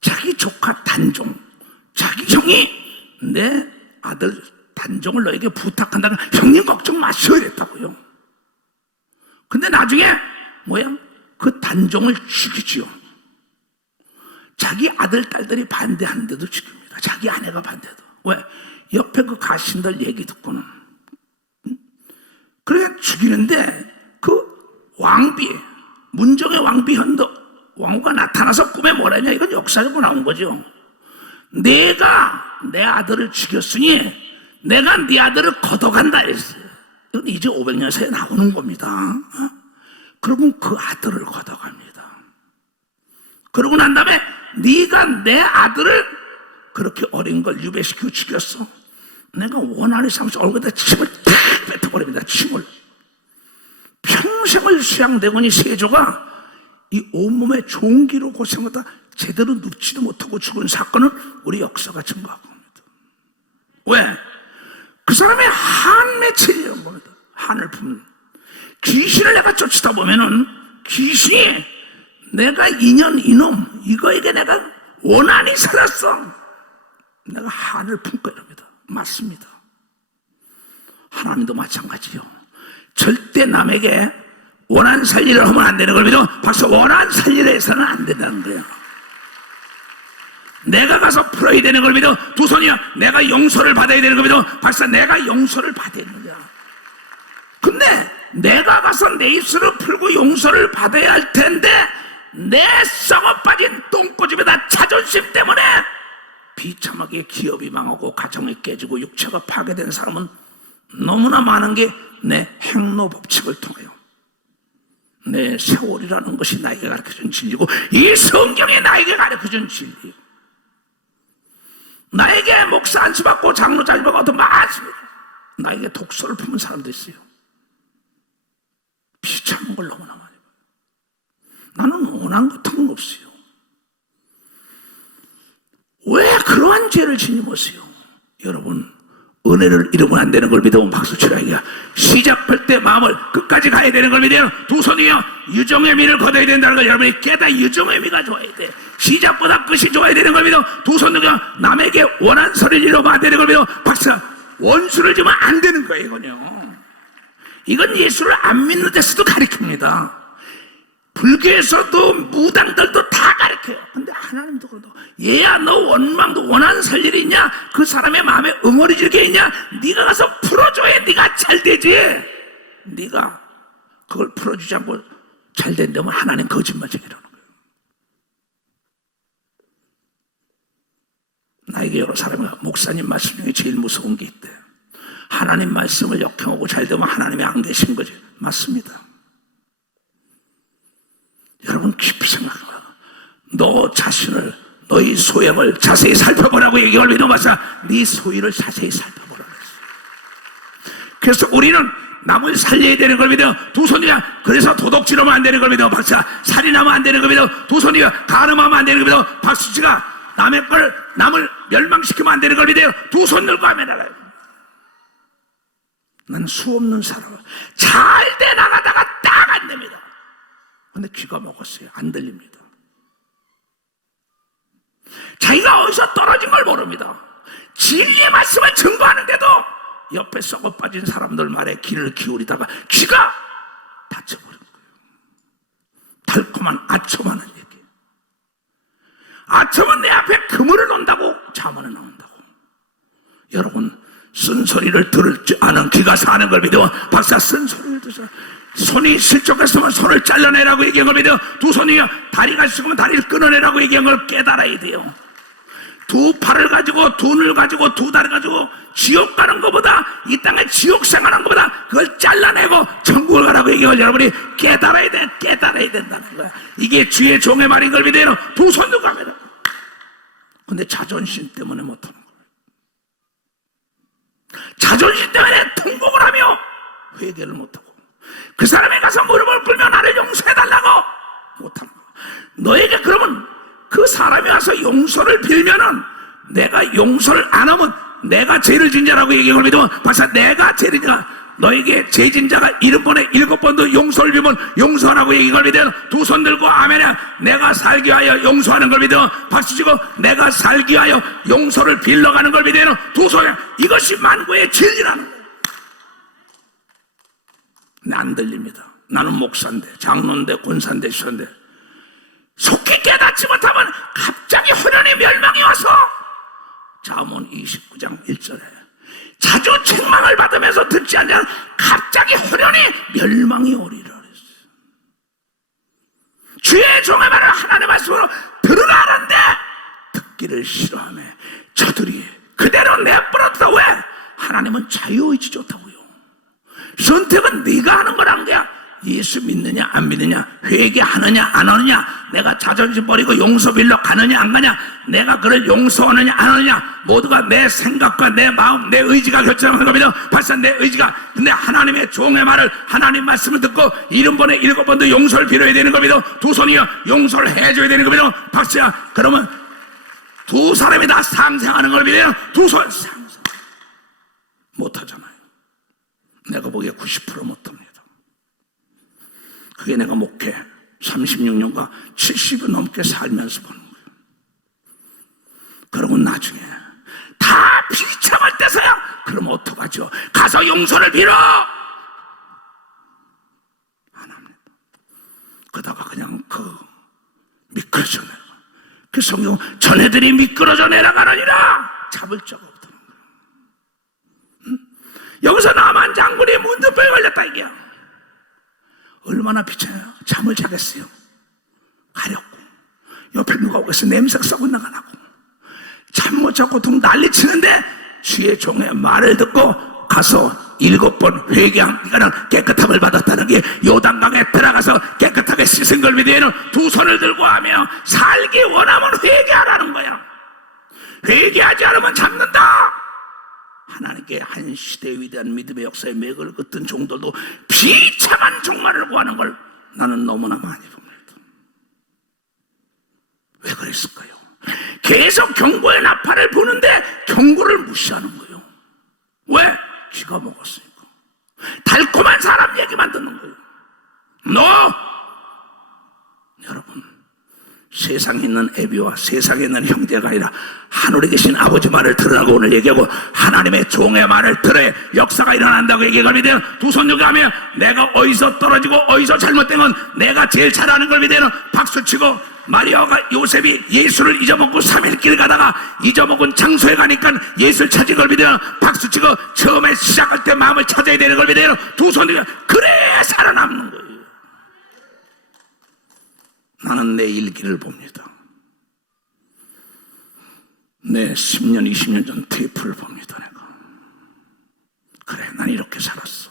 자기 조카 단종, 자기 형이 내 아들 단종을 너에게 부탁한다면 형님 걱정 마셔야 됐다고요. 근데 나중에 그 단종을 죽이지요. 자기 아들 딸들이 반대하는데도 죽입니다. 자기 아내가 반대도. 왜? 옆에 그 가신들 얘기 듣고는. 그래 죽이는데 그 왕비, 문정의 왕비 현도 왕후가 나타나서 꿈에 뭐라냐, 이건 역사적으로 나온 거죠. 내가 내 아들을 죽였으니 내가 네 아들을 걷어간다 했어요. 이건 이제 500년 사이에 나오는 겁니다. 그러면 그 아들을 걷어갑니다. 그러고 난 다음에 네가 내 아들을 그렇게 어린 걸 유배시키고 죽였어. 내가 원한이 삼수 얼굴에다 침을 탁 뱉어버립니다. 침을. 평생을 수양대군이 세조가 이 온몸에 종기로 고생하다 제대로 눕지도 못하고 죽은 사건은 우리 역사가 증거하고 있습니다. 왜? 그 사람의 한맺힐이라는 겁니다. 한을 품는. 귀신을 내가 쫓다 보면은 귀신이 내가 인연 이놈 이거에게 내가 원한이 살았어, 내가 한을 품고 이럽니다. 맞습니다. 하나님도 마찬가지요. 절대 남에게 원한 살리를 하면 안 되는 걸 믿어. 박사, 원한 살리를 해서는 안 된다는 거예요. 내가 가서 풀어야 되는 걸 믿어. 두 손이야. 내가 용서를 받아야 되는 걸 믿어. 박사, 내가 용서를 받아야 되는 거야. 근데 내가 가서 내 입술을 풀고 용서를 받아야 할 텐데 내 썩어 빠진 똥꼬집에다 자존심 때문에 비참하게 기업이 망하고 가정이 깨지고 육체가 파괴된 사람은 너무나 많은 게 내 행로 법칙을 통해요. 내 세월이라는 것이 나에게 가르쳐준 진리고 이 성경이 나에게 가르쳐준 진리예요. 나에게 목사 안수받고 장로 자리받고 어떤 많습니다. 나에게 독서를 품은 사람도 있어요. 비참한 걸 너무나 많이 봐요. 나는 원한 같은 건 없어요. 왜 그러한 죄를 지니면서요? 여러분, 은혜를 잃으면 안 되는 걸 믿으면 박수 치라. 이게 시작할 때 마음을 끝까지 가야 되는 걸 믿어요. 두 손이요, 유정의 미를 거둬야 된다는 걸 여러분이 깨닫. 유정의 미가 좋아야 돼. 시작보다 끝이 좋아야 되는 걸 믿어. 두 손으로 남에게 원한 소리를 잃으면 안 되는 걸 믿어. 박수. 원수를 주면 안 되는 거예요. 이건요, 이건 예수를 안 믿는 데서도 가르칩니다. 불교에서도 무당들도 다 가르쳐요. 근데 하나님도 그러도 얘야, 너 원망도 원한 살 일이 있냐? 그 사람의 마음에 응어리질 게 있냐? 네가 가서 풀어줘야 네가 잘 되지. 네가 그걸 풀어주지 않고 잘 된다면 하나님 거짓말쟁이라는 거예요. 나에게 여러 사람이 목사님 말씀 중에 제일 무서운 게 있대. 하나님 말씀을 역행하고 잘 되면 하나님이 안 계신 거지. 맞습니다. 여러분 깊이 생각해봐. 너 자신을, 너의 소양을 자세히 살펴보라고 얘기할 믿어. 맞아. 네 소유를 자세히 살펴보라고 했어. 그래서 우리는 남을 살려야 되는 걸 믿어. 두 손이야. 그래서 도둑질하면 안 되는 걸 믿어. 박사. 살인하면 안 되는 걸 믿어. 두 손이야. 가늠하면 안 되는 걸 믿어. 박수치가 남을 멸망시키면 안 되는 걸 믿어요. 두 손 들고 하면 알아요. 난 수없는 사람 잘 돼 나가다가 딱 안 됩니다. 근데 귀가 먹었어요. 안 들립니다. 자기가 어디서 떨어진 걸 모릅니다. 진리의 말씀을 증거하는데도 옆에 썩어 빠진 사람들 말에 귀를 기울이다가 귀가 다쳐버린 거예요. 달콤한 아첨하는 얘기. 아첨은 내 앞에 그물을 놓는다고 자문에 나온다고. 여러분, 쓴소리를 들을 줄 아는 귀가 사는 걸 믿어. 박사, 쓴소리를 듣자. 손이 실족했으면 손을 잘라내라고 얘기한 걸 믿어. 두 손이요, 다리가 있으면 다리를 끊어내라고 얘기한 걸 깨달아야 돼요. 두 팔을 가지고 두 눈을 가지고 두 다리를 가지고 지옥 가는 것보다 이 땅에 지옥 생활하는 것보다 그걸 잘라내고 천국을 가라고 얘기하고 여러분이 깨달아야 된다는 거야. 이게 주의 종의 말인 걸 믿어요. 두 손 들고 가면. 근데 자존심 때문에 못하는 거예요. 자존심 때문에 통곡을 하며 회개를 못하고 그 사람에 가서 무릎을 꿇며 나를 용서해달라고 못하는 거야. 너에게 그러면 그 사람이 와서 용서를 빌면은 내가 용서를 안 하면 내가 죄를 진 자라고 얘기를 믿으면 박사 내가 죄를 진 자 너에게 죄진 자가 7번에 7번도 용서를 빌면 용서하라고 얘기를 믿으면 두 손 들고 아멘이야. 내가 살기 위하여 용서하는 걸 믿으면 박수치고 내가 살기 위하여 용서를 빌러가는 걸 믿으면 두 손에 이것이 만고의 진리라는 거예요. 안 들립니다. 나는 목사인데 장로인데 권사인데 시사인데 속히 깨닫지 못하면 갑자기 혼연의 멸망이 와서 잠언 29장 1절에 자주 책망을 받으면서 듣지 않는 갑자기 혼연히 멸망이 오리라 그랬어요. 주의 종의 말을 하나님의 말씀으로 들으라 하는데 듣기를 싫어하며 저들이 그대로 내버려두다. 왜? 하나님은 자유의지 좋다고요. 선택은 네가 하는 거란 거야. 예수 믿느냐 안 믿느냐, 회개하느냐 안 하느냐, 내가 자존심 버리고 용서 빌러 가느냐 안 가냐, 내가 그를 용서하느냐 안 하느냐, 모두가 내 생각과 내 마음, 내 의지가 결정하는 겁니다. 벌써 내 의지가. 근데 하나님의 종의 말을, 하나님 말씀을 듣고 7번에 7번도 용서를 빌어야 되는 겁니다. 두 손이요 용서를 해줘야 되는 겁니다. 박수야. 그러면 두 사람이 다 상생하는 걸 믿어요. 두 손 상생 못하잖아요. 내가 보기에 90% 못합니다. 그게 내가 목회 36년과 70을 넘게 살면서 보는 거예요. 그러고 나중에 다 비참할 때서야 그럼 어떡하죠? 가서 용서를 빌어! 안 합니다. 그러다가 그냥 미끄러져 내려가. 그 성경 전애들이 미끄러져 내려가느니라 잡을 자가 없다는 거예요. 여기서 나만 장군이 문득병에 걸렸다 이게야. 얼마나 비참해요. 잠을 자겠어요. 가렵고 옆에 누가 오겠어. 냄새가 썩은 나가 나고 잠 못 자고 등 난리치는데 주의 종의 말을 듣고 가서 7번 회개하니까 깨끗함을 받았다는 게 요단강에 들어가서 깨끗하게 씻은 걸 믿으면 두 손을 들고 하며 살기 원하면 회개하라는 거야. 회개하지 않으면 잡는다. 하나님께 한 시대의 위대한 믿음의 역사에 맥을 긋던 종들도 비참한 종말을 구하는 걸 나는 너무나 많이 봅니다. 왜 그랬을까요? 계속 경고의 나팔을 부는데 경고를 무시하는 거예요. 왜? 쥐가 먹었으니까. 달콤한 사람 얘기만 듣는 거예요. 여러분, 세상에 있는 애비와 세상에 있는 형제가 아니라 하늘에 계신 아버지 말을 들으라고 오늘 얘기하고 하나님의 종의 말을 들어야 역사가 일어난다고 얘기를 믿으면 두 손 들고 하면 내가 어디서 떨어지고 어디서 잘못된 건 내가 제일 잘 아는 걸 믿으면 박수치고 마리아가 요셉이 예수를 잊어먹고 3일 길 가다가 잊어먹은 장소에 가니까 예수를 찾은 걸 믿으면 박수치고 처음에 시작할 때 마음을 찾아야 되는 걸 믿으면 두 손 들고 그래 살아남는 거예요. 나는 내 일기를 봅니다. 내 10년, 20년 전 테이프를 봅니다. 내가 그래, 난 이렇게 살았어.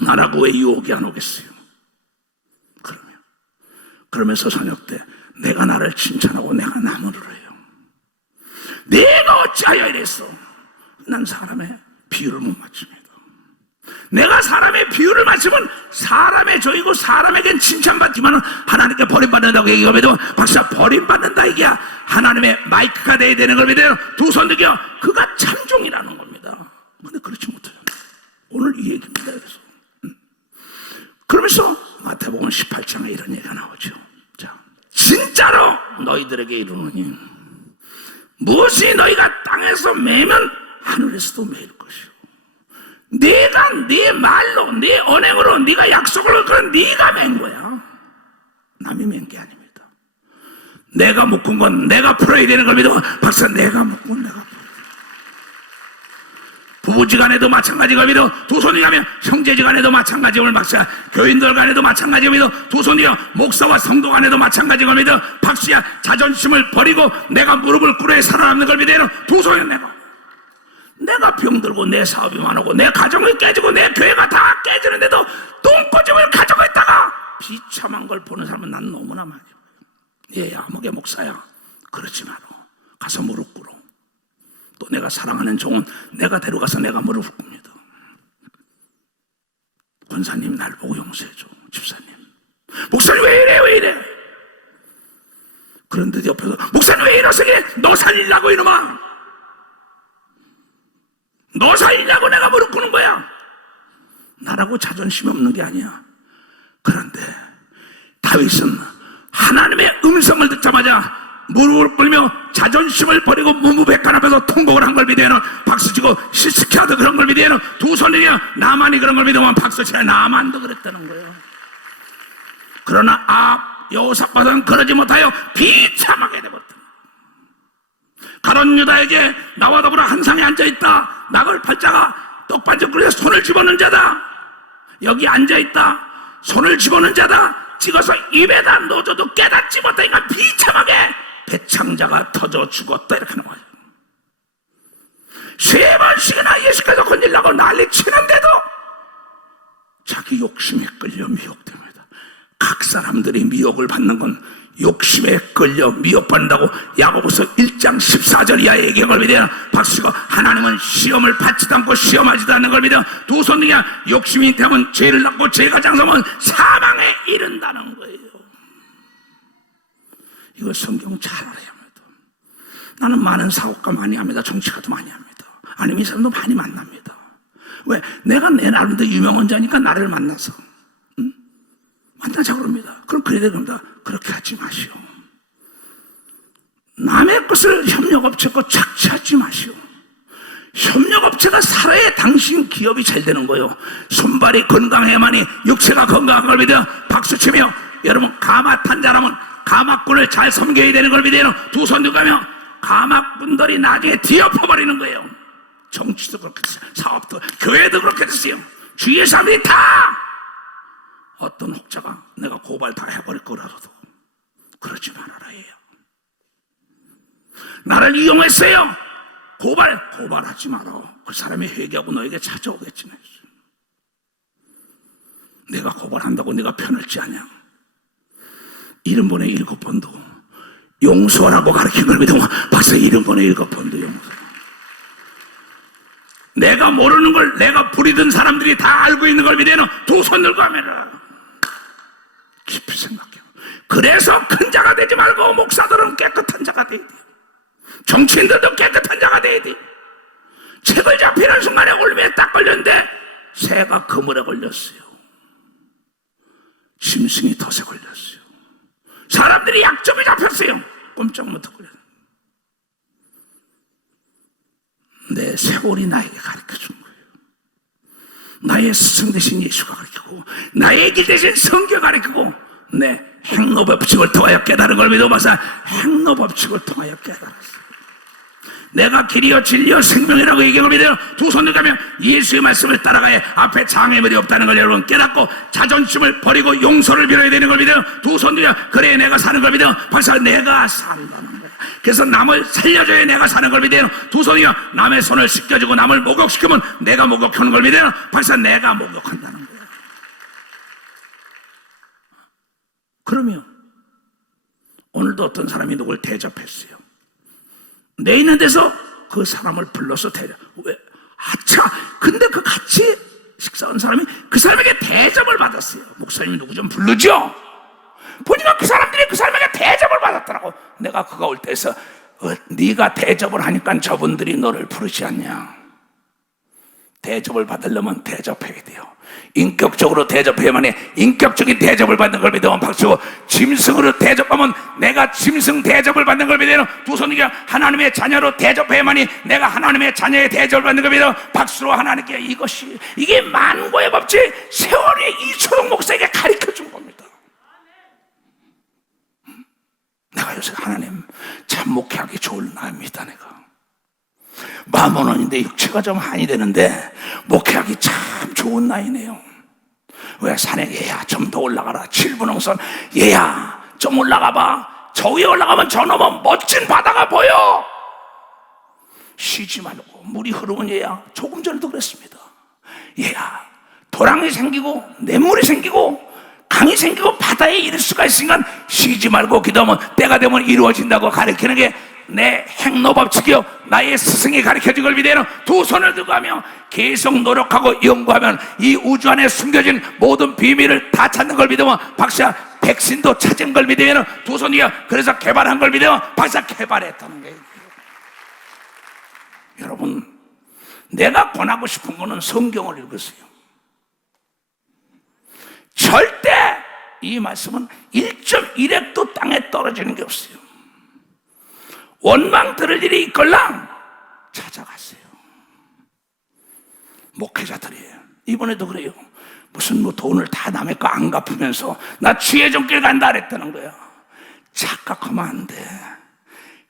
나라고 왜 유혹이 안 오겠어요? 그러면서 저녁 때 내가 나를 칭찬하고 내가 나무를 해요. 내가 어찌하여 이랬어? 난 사람의 비유를 못 맞춥니다. 내가 사람의 비유를 맞추면 사람의 종이고 사람에겐 칭찬받지만 하나님께 버림받는다고 얘기하면 박사 버림받는다 이게 하나님의 마이크가 돼야 되는 걸 믿어요. 두 손 들겨 그가 참종이라는 겁니다. 근데 그렇지 못하잖아요. 오늘 이 얘기입니다. 그래서 그러면서 마태복음 18장에 이런 얘기가 나오죠. 자, 진짜로 너희들에게 이르노니 무엇이 너희가 땅에서 매면 하늘에서도 매일 것이요. 네가 네 말로 네 언행으로 네가 약속을 그런 네가 맨 거야. 남이 맨 게 아닙니다. 내가 묶은 건 내가 풀어야 되는 걸 믿어. 박사 내가 묶은 내가 풀어. 부부지간에도 마찬가지가 믿어 두 손이 가면 형제지간에도 마찬가지임을 박수야. 교인들 간에도 마찬가지가 믿어 두 손이여 목사와 성도 간에도 마찬가지가 믿어 박수야. 자존심을 버리고 내가 무릎을 꿇어야 살아남는 걸 믿어 두 손이 내가 병들고 내 사업이 많고 내 가정이 깨지고 내 교회가 다 깨지는데도 똥꼬집을 가지고 있다가 비참한 걸 보는 사람은 난 너무나 많이 봐요. 얘 아무개 목사야. 그렇지 마라. 가서 무릎 꿇어. 또 내가 사랑하는 종은 내가 데려가서 내가 무릎 꿇습니다. 권사님 날 보고 용서해줘. 집사님 목사님 왜 이래 왜 이래. 그런데 옆에서 목사님 왜 이러세요. 너 살리려고 이놈아. 너 살리려고 내가 무릎 꿇는 거야. 나라고 자존심이 없는 게 아니야. 그런데 다윗은 하나님의 음성을 듣자마자 무릎을 꿇며 자존심을 버리고 무무백관 앞에서 통곡을 한 걸 믿어야는 박수치고 히스기야도 그런 걸 믿어야는 두 손이냐 나만이 그런 걸 믿으면 박수쳐야. 나만도 그랬다는 거예요. 그러나 여호사밧은 그러지 못하여 비참하게 되었다. 가룟 유다에게 나와 더불어 한 상에 앉아있다. 나걸 팔자가 떡반죽 끓여 손을 집어넣는 자다. 여기 앉아있다. 손을 집어넣는 자다. 찍어서 입에다 넣어줘도 깨닫지 못하니까 비참하게 배창자가 터져 죽었다. 이렇게 나와요. 3번씩이나 예수께서 건질라고 난리 치는데도 자기 욕심에 끌려 미혹됩니다. 각 사람들이 미혹을 받는 건 욕심에 끌려 미혹받는다고 야고보서 1장 14절 이하의 얘기한 걸 믿어요. 박수고 하나님은 시험을 받지도 않고 시험하지도 않는 걸 믿어. 두 손이냐 욕심이 되면 죄를 낳고 죄가 장성하면 사망에 이른다는 거예요. 이거 성경 잘 알아야 합니다. 나는 많은 사업가 많이 합니다. 정치가도 많이 합니다. 아니면 이 사람도 많이 만납니다. 왜? 내가 내 나름대로 유명한 자니까 나를 만나서 만나자고 그럽니다. 그럼 그래야 됩니다. 그렇게 하지 마시오. 남의 것을 협력업체고 착취하지 마시오. 협력업체가 살아야 당신 기업이 잘 되는 거예요. 손발이 건강해야만이 육체가 건강한 걸 믿어 박수치며 여러분 가마탄 자라면 가마꾼을 잘 섬겨야 되는 걸 믿어요. 두 손 들고 가면 가마꾼들이 나중에 뒤엎어버리는 거예요. 정치도 그렇게 됐어요. 사업도 교회도 그렇게 됐어요. 주위의 사람들이 다 어떤 혹자가 내가 고발 다 해버릴 거라도 그러지 말아라 해요. 나를 이용했어요. 고발하지 마라. 그 사람이 회개하고 너에게 찾아오겠지. 내가 고발한다고 네가 편을 찌하냐. 70번에 7번도 용서하라고 가르친 걸 믿으면 벌써 70번에 7번도 용서. 내가 모르는 걸 내가 부리던 사람들이 다 알고 있는 걸 믿으면 두 손 들고 하면은 깊이 생각해요. 그래서 큰 자가 되지 말고 목사들은 깨끗한 자가 돼야 돼요. 정치인들도 깨끗한 자가 돼야 돼요. 책을 잡히는 순간에 올림에 딱 걸렸는데 새가 그물에 걸렸어요. 짐승이 덫에 걸렸어요. 사람들이 약점에 잡혔어요. 꼼짝 못하고 걸렸어요. 내 세월이 나에게 가르쳐준 거예요. 나의 스승 대신 예수가 가르치고 나의 길 대신 성경가 가르치고 내 행로법칙을 통하여 깨달은 걸 믿어봐서 행로법칙을 통하여 깨달았어요. 내가 길이요 진리요 생명이라고 얘기하고 믿어요. 두 손을 가면 예수의 말씀을 따라가야 앞에 장애물이 없다는 걸 여러분 깨닫고 자존심을 버리고 용서를 빌어야 되는 걸 믿어요. 두 손들이야 그래 내가 사는 걸 믿어요. 벌써 내가 산다는 거야. 그래서 남을 살려줘야 내가 사는 걸 믿어요. 두 손이요 남의 손을 씻겨주고 남을 목욕시키면 내가 목욕하는 걸 믿어요. 벌써 내가 목욕한다는 거야. 그러면 오늘도 어떤 사람이 누굴 대접했어요. 내 있는 데서 그 사람을 불러서 왜? 아차! 근데 그 같이 식사한 사람이 그 사람에게 대접을 받았어요. 목사님 누구 좀 부르죠? 보니까 그 사람들이 그 사람에게 대접을 받았더라고. 내가 그가 올 때에서 네가 대접을 하니까 저분들이 너를 부르지 않냐. 대접을 받으려면 대접해야 돼요. 인격적으로 대접해야만 해. 인격적인 대접을 받는 걸 믿으면 박수고, 짐승으로 대접하면 내가 짐승 대접을 받는 걸 믿어요. 두 손이가 하나님의 자녀로 대접해야만이 내가 하나님의 자녀의 대접을 받는 걸 믿어 박수로 하나님께 이게 만고의 법칙 세월의 이초동 목사에게 가르쳐준 겁니다. 내가 요새 하나님 참 목회하기 좋을 나입니다. 내가 마모는인데 육체가 좀 한이 되는데 목회하기 참 좋은 나이네요. 왜? 산에 얘야 좀 더 올라가라. 7분홍선 얘야 좀 올라가봐. 저 위에 올라가면 저 넘어 멋진 바다가 보여. 쉬지 말고 물이 흐르면 얘야. 조금 전에도 그랬습니다. 얘야 도랑이 생기고 냇물이 생기고 강이 생기고 바다에 이를 수가 있으니까 쉬지 말고 기도하면 때가 되면 이루어진다고 가르치는 게 내 행로법칙이요 나의 스승이 가르쳐준 걸 믿어요. 두 손을 들고 하며 계속 노력하고 연구하면 이 우주 안에 숨겨진 모든 비밀을 다 찾는 걸 믿으면 박사 백신도 찾은 걸 믿으면 두 손이요 그래서 개발한 걸 믿으면 박사 개발했다는 거예요. 여러분 내가 권하고 싶은 거는 성경을 읽으세요. 절대 이 말씀은 1.1핵도 땅에 떨어지는 게 없어요. 원망 들을 일이 있걸랑 찾아가세요. 목회자들이에요. 이번에도 그래요. 무슨 뭐 돈을 다 남의 거 안 갚으면서 나 주의 종길 간다 그랬다는 거야. 착각하면 안 돼.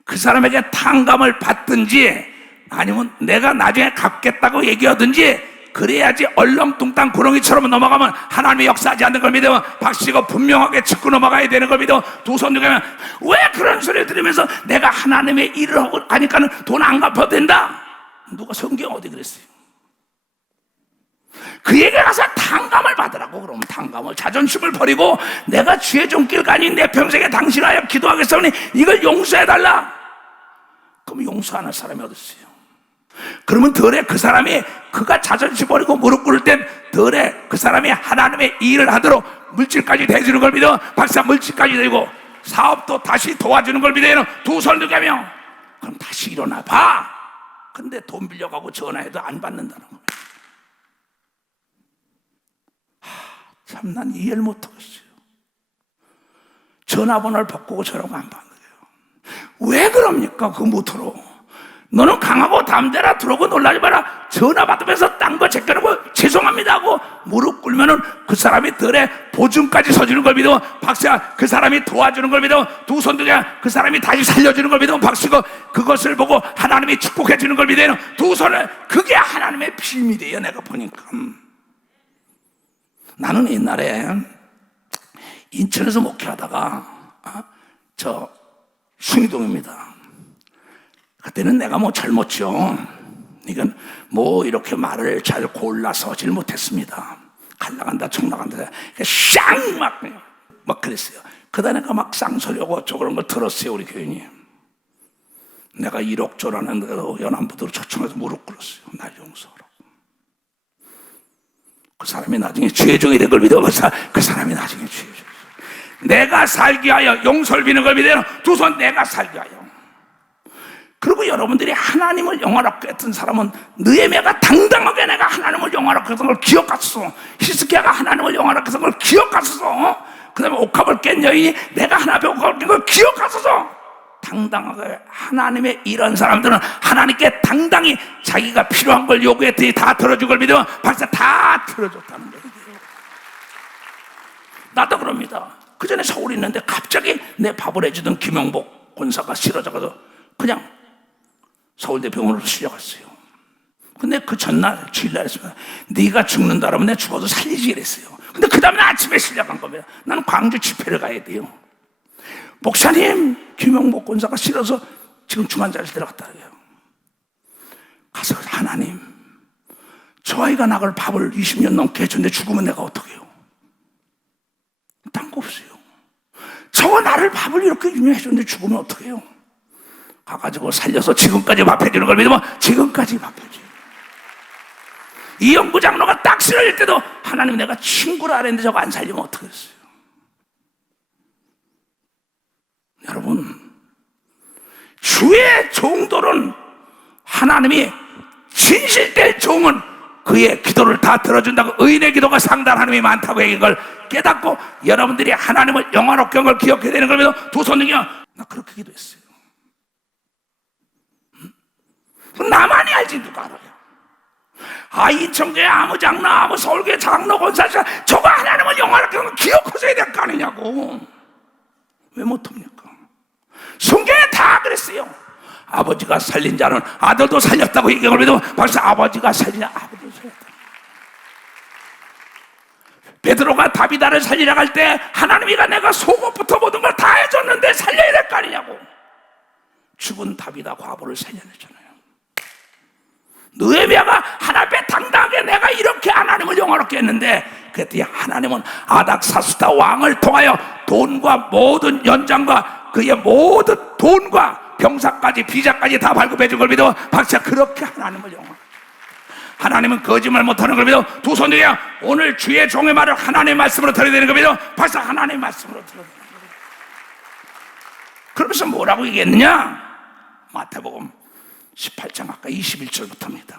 그 사람에게 탕감을 받든지 아니면 내가 나중에 갚겠다고 얘기하든지 그래야지 얼렁뚱땅 구렁이처럼 넘어가면 하나님이 역사하지 않는 걸 믿으면 박씨가 분명하게 짚고 넘어가야 되는 걸 믿어. 두 손 들고 하면 왜 그런 소리를 들으면서 내가 하나님의 일을 하고 하니까는 돈 안 갚아도 된다. 누가 성경 어디 그랬어요? 그에게 가서 탕감을 받으라고. 그러면 탕감을 자존심을 버리고 내가 주의 종길 가니 내 평생에 당신하여 기도하겠사오니 이걸 용서해달라. 그럼 용서하는 사람이 어디 있어요? 그러면 덜에 그 사람이 그가 자존심 버리고 무릎 꿇을 땐 덜에 그 사람이 하나님의 일을 하도록 물질까지 대주는 걸 믿어. 박사 물질까지 대고 사업도 다시 도와주는 걸 믿어요. 두 손 들게 하며 그럼 다시 일어나 봐. 근데 돈 빌려가고 전화해도 안 받는다는 거예요. 참 난 이해를 못하겠어요. 전화번호를 바꾸고 전화가 안 받는 거예요. 왜 그럽니까? 그거 못하러. 너는 강하고 담대라. 들어오고 놀라지 마라. 전화 받으면서 딴 거 제껴놓고 죄송합니다 하고 무릎 꿇으면은 그 사람이 덜에 보증까지 서주는 걸 믿어. 박수야 그 사람이 도와주는 걸 믿어. 두 손 들게 그 사람이 다시 살려주는 걸 믿어. 박수고 그것을 보고 하나님이 축복해 주는 걸 믿어요. 두 손을 그게 하나님의 비밀이에요. 내가 보니까 나는 옛날에 인천에서 목회하다가 저 숭이동입니다. 그때는 내가 뭐 젊었죠. 이건 뭐 이렇게 말을 잘 골라서 하질 못했습니다. 갈라간다 청나간다 쌍 막 그랬어요. 그다음에 막 쌍소리하고 어쩌고 그런 걸 들었어요. 우리 교인이. 내가 1억 조라는 연안부두로 초청해서 무릎 꿇었어요. 날 용서하라고. 그 사람이 나중에 주의 종이 된 걸 믿어. 그 사람이 나중에 주의 종. 내가 살게 하여 용서를 비는 걸 믿어요. 두 손 내가 살게 하여. 그리고 여러분들이 하나님을 영화롭게 했던 사람은 느헤미야가 당당하게 내가 하나님을 영화롭게 했던 걸 기억했어. 히스기야가 하나님을 영화롭게 했던 걸 기억했어. 그 다음에 옥합을 깬 여인이 내가 하나 앞에 옥합을 깬 걸 기억했어. 당당하게 하나님의 이런 사람들은 하나님께 당당히 자기가 필요한 걸 요구했더니 다 들어준 걸 믿으면 벌써 다 들어줬다는 거예요. 나도 그럽니다. 그 전에 서울에 있는데 갑자기 내 밥을 해주던 김영복 권사가 쓰러져서 그냥 서울대 병원으로 실려갔어요. 근데 그 전날 주일날 했습니다. 네가 죽는다라면 내가 죽어도 살리지 이랬어요. 근데 그 다음에 아침에 실려간 겁니다. 나는 광주 집회를 가야 돼요. 목사님 김영복 권사가 실어서 지금 중환자실 들어갔다 그래요. 가서 하나님 저 아이가 나갈 밥을 20년 넘게 해줬는데 죽으면 내가 어떻게 해요? 딴 거 없어요. 저거 나를 밥을 이렇게 유명해줬는데 죽으면 어떻게 해요? 가가지고 살려서 지금까지 밥해주는 걸 믿으면 지금까지 밥해줘요. 이영구 장로가 딱 쓰러질 때도 하나님 내가 친구라 그랬는데 저거 안 살리면 어떻게 했어요? 여러분 주의 종들은 하나님이 진실될 종은 그의 기도를 다 들어준다고 의인의 기도가 상당한 하나님이 많다고 얘기한 걸 깨닫고 여러분들이 하나님을 영화롭게 한 걸 기억해야 되는 걸 믿어. 두 손 들며 나 그렇게 기도했어요. 나만이 알지 누가 알아요? 인천교회 아무 장로 아무 서울교회 장로 권사자 저거 하나님을 영화롭게 하는 걸 기억하셔야 될 거 아니냐고. 왜 못합니까? 성경에 다 그랬어요. 아버지가 살린 자는 아들도 살렸다고 얘기하고 믿으면 박사 아버지가 살린 자 아버지도 살렸다. 베드로가 다비다를 살리러 갈 때 하나님이가 내가 속옷부터 모든 걸 다 해줬는데 살려야 될 거 아니냐고. 죽은 다비다 과부를 살려냈잖아요. 느헤미야가 하나님 앞에 당당하게 내가 이렇게 하나님을 영화롭게 했는데 그랬더니 하나님은 아닥사스다 왕을 통하여 돈과 모든 연장과 그의 모든 돈과 병사까지 비자까지 다 발급해 준 걸 믿어. 박사 그렇게 하나님을 영화. 하나님은 거짓말 못하는 걸 믿어. 두 손 들여 오늘 주의 종의 말을 하나님의 말씀으로 들어야 되는 걸 믿어. 박사 하나님의 말씀으로 들어야 되는 걸 믿어. 그러면서 뭐라고 얘기했느냐? 마태복음 18장 아까 21절부터입니다.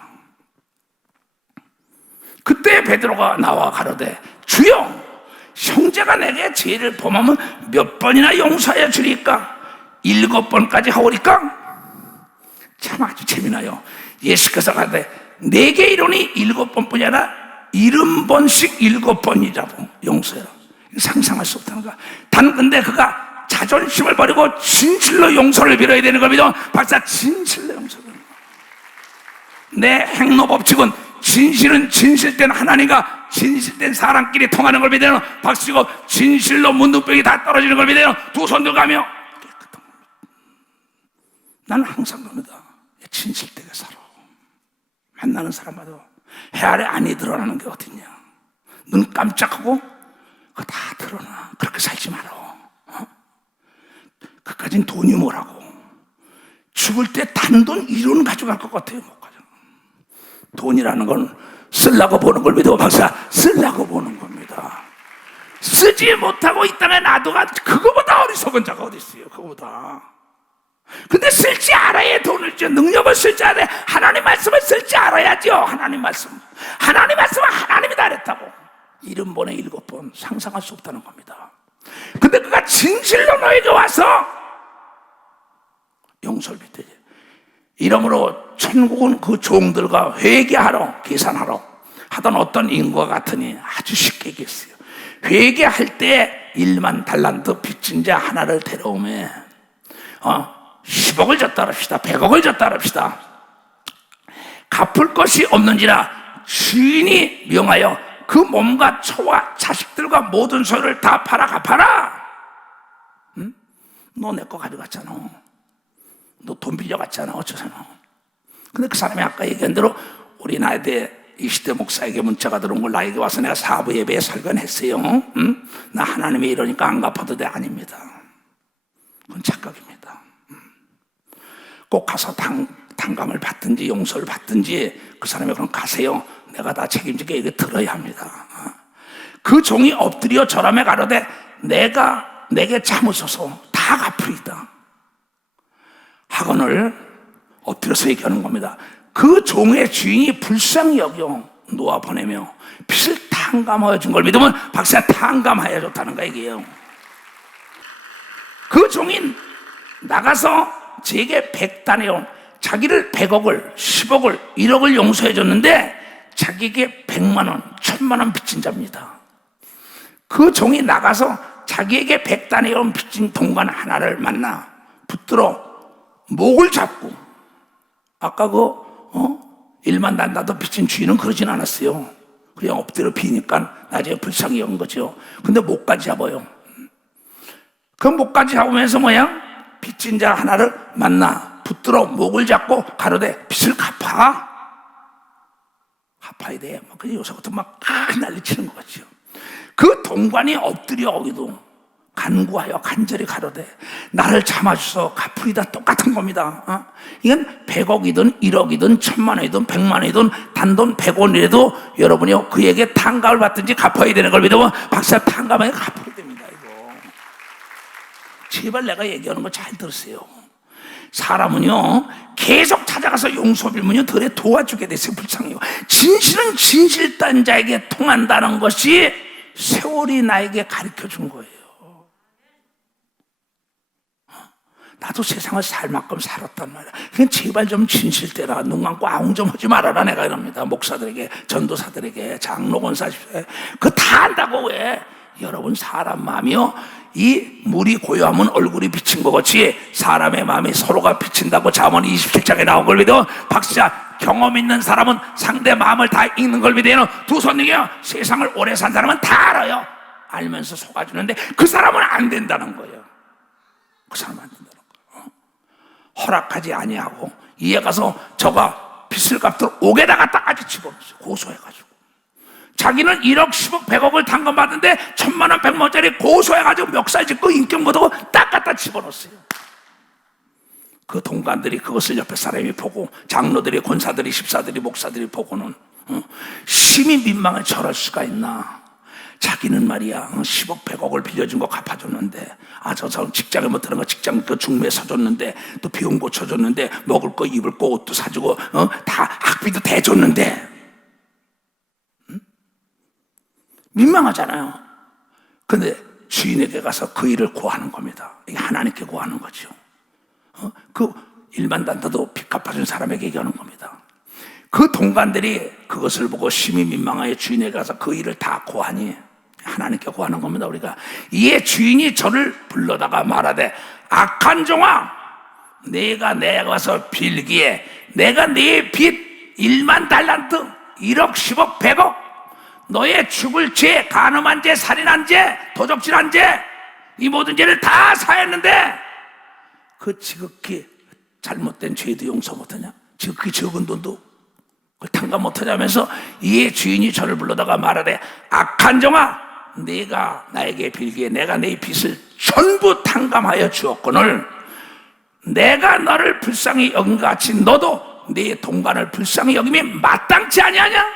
그때 베드로가 나와 가로되 주여 형제가 내게 죄를 범하면 몇 번이나 용서하여 주리까? 7번까지 하오리까? 참 아주 재미나요. 예수께서 가로되 내게 이르노니 7번뿐이 아니라 70번씩 7번이라고 용서해라. 상상할 수 없다는 거야. 단 근데 그가 자존심을 버리고 진실로 용서를 빌어야 되는 걸 믿어. 박사 진실로 용서를. 내 행로 법칙은 진실은 진실된 하나님과 진실된 사람끼리 통하는 걸 믿어요. 박수치고 진실로 문둥병이 다 떨어지는 걸 믿어요. 두 손 들어가며 깨끗한 겁니다. 나는 항상 그럽니다. 진실되게 살아. 만나는 사람마다 해 아래 안이 드러나는 게 어딨냐. 눈 깜짝하고 그거 다 드러나. 그렇게 살지 마라. 그까진 돈이 뭐라고. 죽을 때 단돈 1원 가져갈 것 같아요. 못 가져. 돈이라는 건 쓰려고 보는 걸 믿어. 박사 쓰려고 보는 겁니다. 쓰지 못하고 이 땅에 놔두가 그거보다 어리석은 자가 어디 있어요. 그거보다. 근데 쓸지 알아야 돈을 줘. 능력을 쓸지 알아야. 하나님 말씀을 쓸지 알아야죠. 하나님 말씀. 하나님 말씀은 하나님이 다 그랬다고. 70번에 7번 상상할 수 없다는 겁니다. 근데 그가 진실로 너에게 와서 용서를 빚대지. 이러므로 천국은 그 종들과 회개하러 계산하러 하던 어떤 인과 같으니 아주 쉽게 얘기했어요. 회개할 때 1만 달란트 빚진 자 하나를 데려오면 10억을 줬다 합시다. 100억을 줬다 합시다. 갚을 것이 없는지라 주인이 명하여 그 몸과 처와 자식들과 모든 소유를 다 팔아 갚아라. 응? 너 내 거 가져갔잖아. 너 돈 빌려갔잖아. 어쩌잖아. 근데 그 사람이 아까 얘기한 대로 우리 나이대 20대 목사에게 문자가 들어온 걸 나에게 와서 내가 사부 예배에 설교했어요. 응? 나 하나님이 이러니까 안 갚아도 돼. 아닙니다. 그건 착각입니다. 꼭 가서 탕감을 받든지 용서를 받든지 그 사람이 그럼 가세요. 내가 다 책임지게 얘기 들어야 합니다. 그 종이 엎드려 절하며 가로되 내가 내게 참으소서 다 갚으리이다. 학원을 엎드려서 얘기하는 겁니다. 그 종의 주인이 불쌍히 여겨 놓아 보내며 빚을 탕감하여 준 걸 믿으면 박사 탕감하여 줬다는 거 얘기예요. 그 종이 나가서 제게 100단에 온 자기를 100억을 10억을 1억을 용서해 줬는데 자기에게 100만 원 1000만 원 빚진 자입니다. 그 종이 나가서 자기에게 100단에 온 빚진 동관 하나를 만나 붙들어 목을 잡고 아까 1만 단다도 빚진 주인은 그러진 않았어요. 그냥 엎드려 비니까 나중에 불쌍히 온 거죠. 근데 목까지 잡아요. 그 목까지 잡으면서 뭐야? 빚진 자 하나를 만나 붙들어 목을 잡고 가로되 빚을 갚아야 돼. 그 요새부터 막 난리치는 것 같죠. 그 동관이 엎드려 오기도 간구하여 간절히 가로되 나를 참아주소 갚으리다. 똑같은 겁니다. 이건 100억이든 1억이든 1000만 원이든 100만 원이든 단돈 100원이라도 여러분이 그에게 탕감을 받든지 갚아야 되는 걸 믿으면 박사 탕감에 갚아야 됩니다. 이거 제발 내가 얘기하는 거 잘 들으세요. 사람은요 계속 찾아가서 용서 빌면요 덜에 도와주게 됐어요. 불쌍해요. 진실은 진실단 자에게 통한다는 것이 세월이 나에게 가르쳐 준 거예요. 나도 세상을 살 만큼 살았단 말이야. 그냥 제발 좀 진실되라. 눈 감고 아웅 좀 하지 말아라. 내가 이럽니다. 목사들에게, 전도사들에게, 장로 권사들에게. 그거 다 안다고 왜? 여러분, 사람 마음이요, 이 물이 고요하면 얼굴이 비친 것 같이 사람의 마음이 서로가 비친다고 잠언 27장에 나온 걸 믿어. 박사, 경험 있는 사람은 상대 마음을 다 읽는 걸 믿어요. 두 손님이요, 세상을 오래 산 사람은 다 알아요. 알면서 속아주는데 그 사람은 안 된다는 거예요. 그 사람은 안 된다는 거예요. 허락하지 아니하고 이에 가서 저가 빚을 갚도록 옥에다 갖다까지 집어넣었어요. 고소해가지고. 자기는 1억 10억 100억을 당근받는데 1000만 원 100만 원짜리 고소해가지고 멱살 짚고 인격 못하고 딱 갖다 집어넣었어요. 그 동관들이 그것을 옆에 사람이 보고, 장로들이, 권사들이, 집사들이, 목사들이 보고는 심히 민망해. 저럴 수가 있나. 자기는 말이야 10억 100억을 빌려준 거 갚아줬는데, 저 사람 직장에 못하는 거 직장 그 중매 사줬는데, 또 비용 고쳐줬는데, 먹을 거 입을 거 옷도 사주고 다 학비도 대줬는데 민망하잖아요. 근데 주인에게 가서 그 일을 고하는 겁니다. 이게 하나님께 고하는 거죠. 그 일반 단타도 빚 갚아준 사람에게 얘기하는 겁니다. 그 동관들이 그것을 보고 심히 민망하여 주인에게 가서 그 일을 다 고하니 하나님께 고하는 겁니다. 우리가 이에 주인이 저를 불러다가 말하되, 악한 종아, 내가 와서 빌기에 내가 네 빚 1만 달란트 1억 10억 100억 너의 죽을 죄, 간음한 죄, 살인한 죄, 도적질한 죄, 이 모든 죄를 다 사했는데 그 지극히 잘못된 죄도 용서 못하냐? 지극히 적은 돈도 그걸 탕감 못하냐면서, 이에 주인이 저를 불러다가 말하되, 악한 종아, 네가 나에게 빌기에 내가 네 빚을 전부 탕감하여 주었거늘 내가 너를 불쌍히 여긴 것 같이 너도 네 동관을 불쌍히 여김이 마땅치 아니하냐?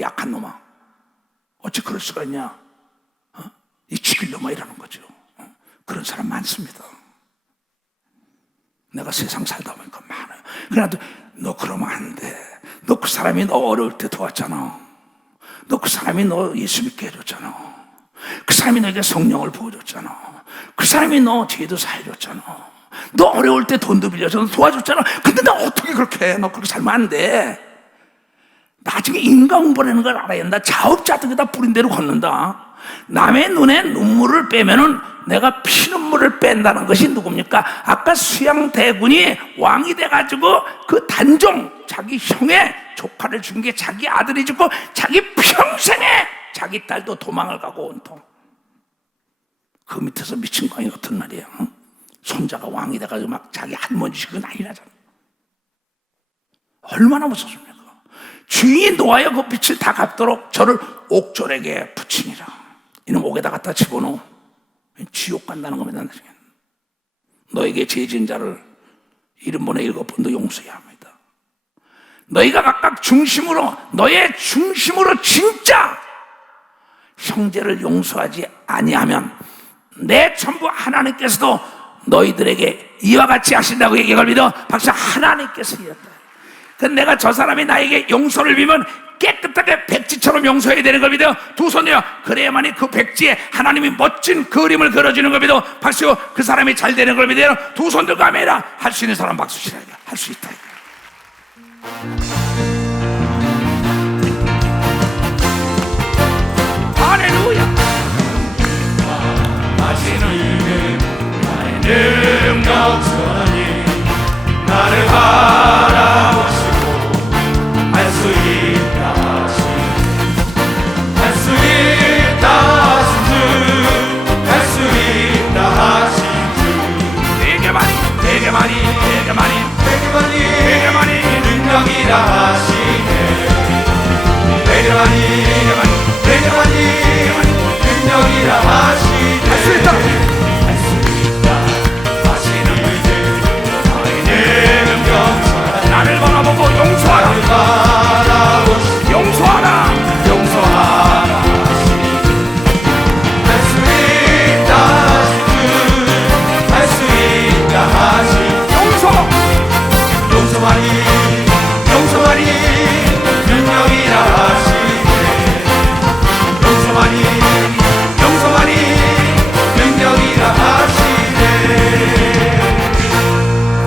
약한 놈아, 어찌 그럴 수가 있냐? 이 죽일 놈아, 이라는 거죠. 그런 사람 많습니다. 내가 세상 살다 보니까 많아요. 그래도 너 그러면 안 돼. 너 그 사람이 너 어려울 때 도왔잖아. 너 그 사람이 너 예수 믿게 해줬잖아. 그 사람이 너에게 성령을 부어줬잖아. 그 사람이 너 죄도 사해줬잖아. 너 어려울 때 돈도 빌려서 도와줬잖아. 근데 너 어떻게 그렇게 해? 너 그렇게 살면 안 돼. 나중에 인과응보라는 걸 알아야 한다. 자업자득에다 뿌린 대로 걷는다. 남의 눈에 눈물을 빼면은 내가 피눈물을 뺀다는 것이 누굽니까? 아까 수양대군이 왕이 돼가지고 그 단종, 자기 형의 조카를 죽인 게 자기 아들이 죽고 자기 평생에 자기 딸도 도망을 가고 온통. 그 밑에서 미친 광이 같은 말이에요. 손자가 왕이 돼가지고 막 자기 할머니 죽이고 난리 나잖아. 얼마나 무섭습니까? 주인이 놓아야 그 빚을 다 갚도록 저를 옥졸에게 붙이니라. 이놈 옥에다 갖다 집어넣어. 지옥 간다는 겁니다. 나중에 너에게 죄 지은 자를 70번에 7번도 용서해야 합니다. 너희가 각각 중심으로, 너의 중심으로 진짜 형제를 용서하지 아니하면 내 전부 하나님께서도 너희들에게 이와 같이 하신다고 얘기할 믿어. 박사, 하나님께서 이었다. 근데 내가 저 사람이 나에게 용서를 빌면 깨끗하게 백지처럼 용서해야 되는 걸 믿어. 두 손이요, 그래야만이 그 백지에 하나님이 멋진 그림을 그려주는 걸 믿어. 박수. 그 사람이 잘 되는 걸 믿어요. 두 손 들고 하메라. 할 수 있는 사람 박수 치라. 할 수 있다. 할렐루야. 하시는 나의 능력 전하니 나를 바라보시고 할 수 있다 하신, 할 수 있다 하신 주, 할 수 있다 하신 주, 되게 많이 되게 많이 되게 많이 되게 많이 되게 많이 능력이라 하시네. 되게 많이 되게 많이 능력이라 하시네. 할 수 있다. 할 수 있다 하시는 이들 나의 능력 전하니 나를 바라보고 용서하라. 나를 바라보시고 용서하라. 용서하라 하시니 할 수 있다 하신 주, 할 수 있다 하신 용서. 용서하니 용서하니 능력이라 하시네. 용서하니 용서하니 능력이라 하시네.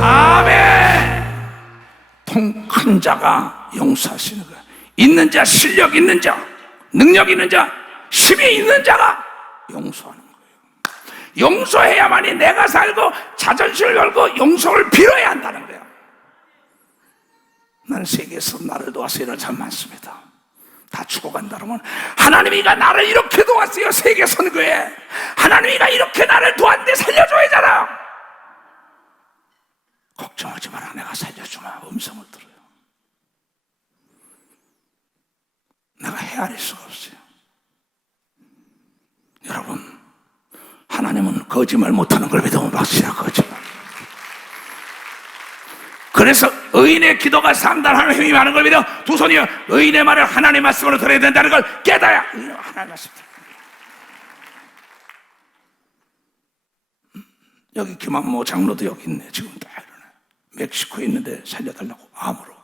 아멘. 통 큰 자가 용서하시는 거야. 있는 자, 실력 있는 자, 능력 있는 자, 힘이 있는 자가 용서하는 거예요. 용서해야만이 내가 살고 자존심을 걸고 용서를 빌어야 한다는 거예요. 난 세계에서 나를 도와서 이런 사람 많습니다. 다 죽어간다 그러면 하나님이가 나를 이렇게 도왔어요. 세계 선교에 하나님이가 이렇게 나를 도왔는데 살려줘야잖아. 걱정하지 마라, 내가 살려주마. 음성을 들어요. 내가 헤아릴 수가 없어요. 여러분, 하나님은 거짓말 못하는 걸 믿으면 박수야. 거짓말. 그래서 의인의 기도가 상달하는 힘이 많은 걸 믿어 두 손이여 의인의 말을 하나님의 말씀으로 들어야 된다는 걸 깨달아야 하나님의 말씀. 여기 김한모 장로도 여기 있네. 지금 다 이러네. 멕시코에 있는데 살려달라고 암으로.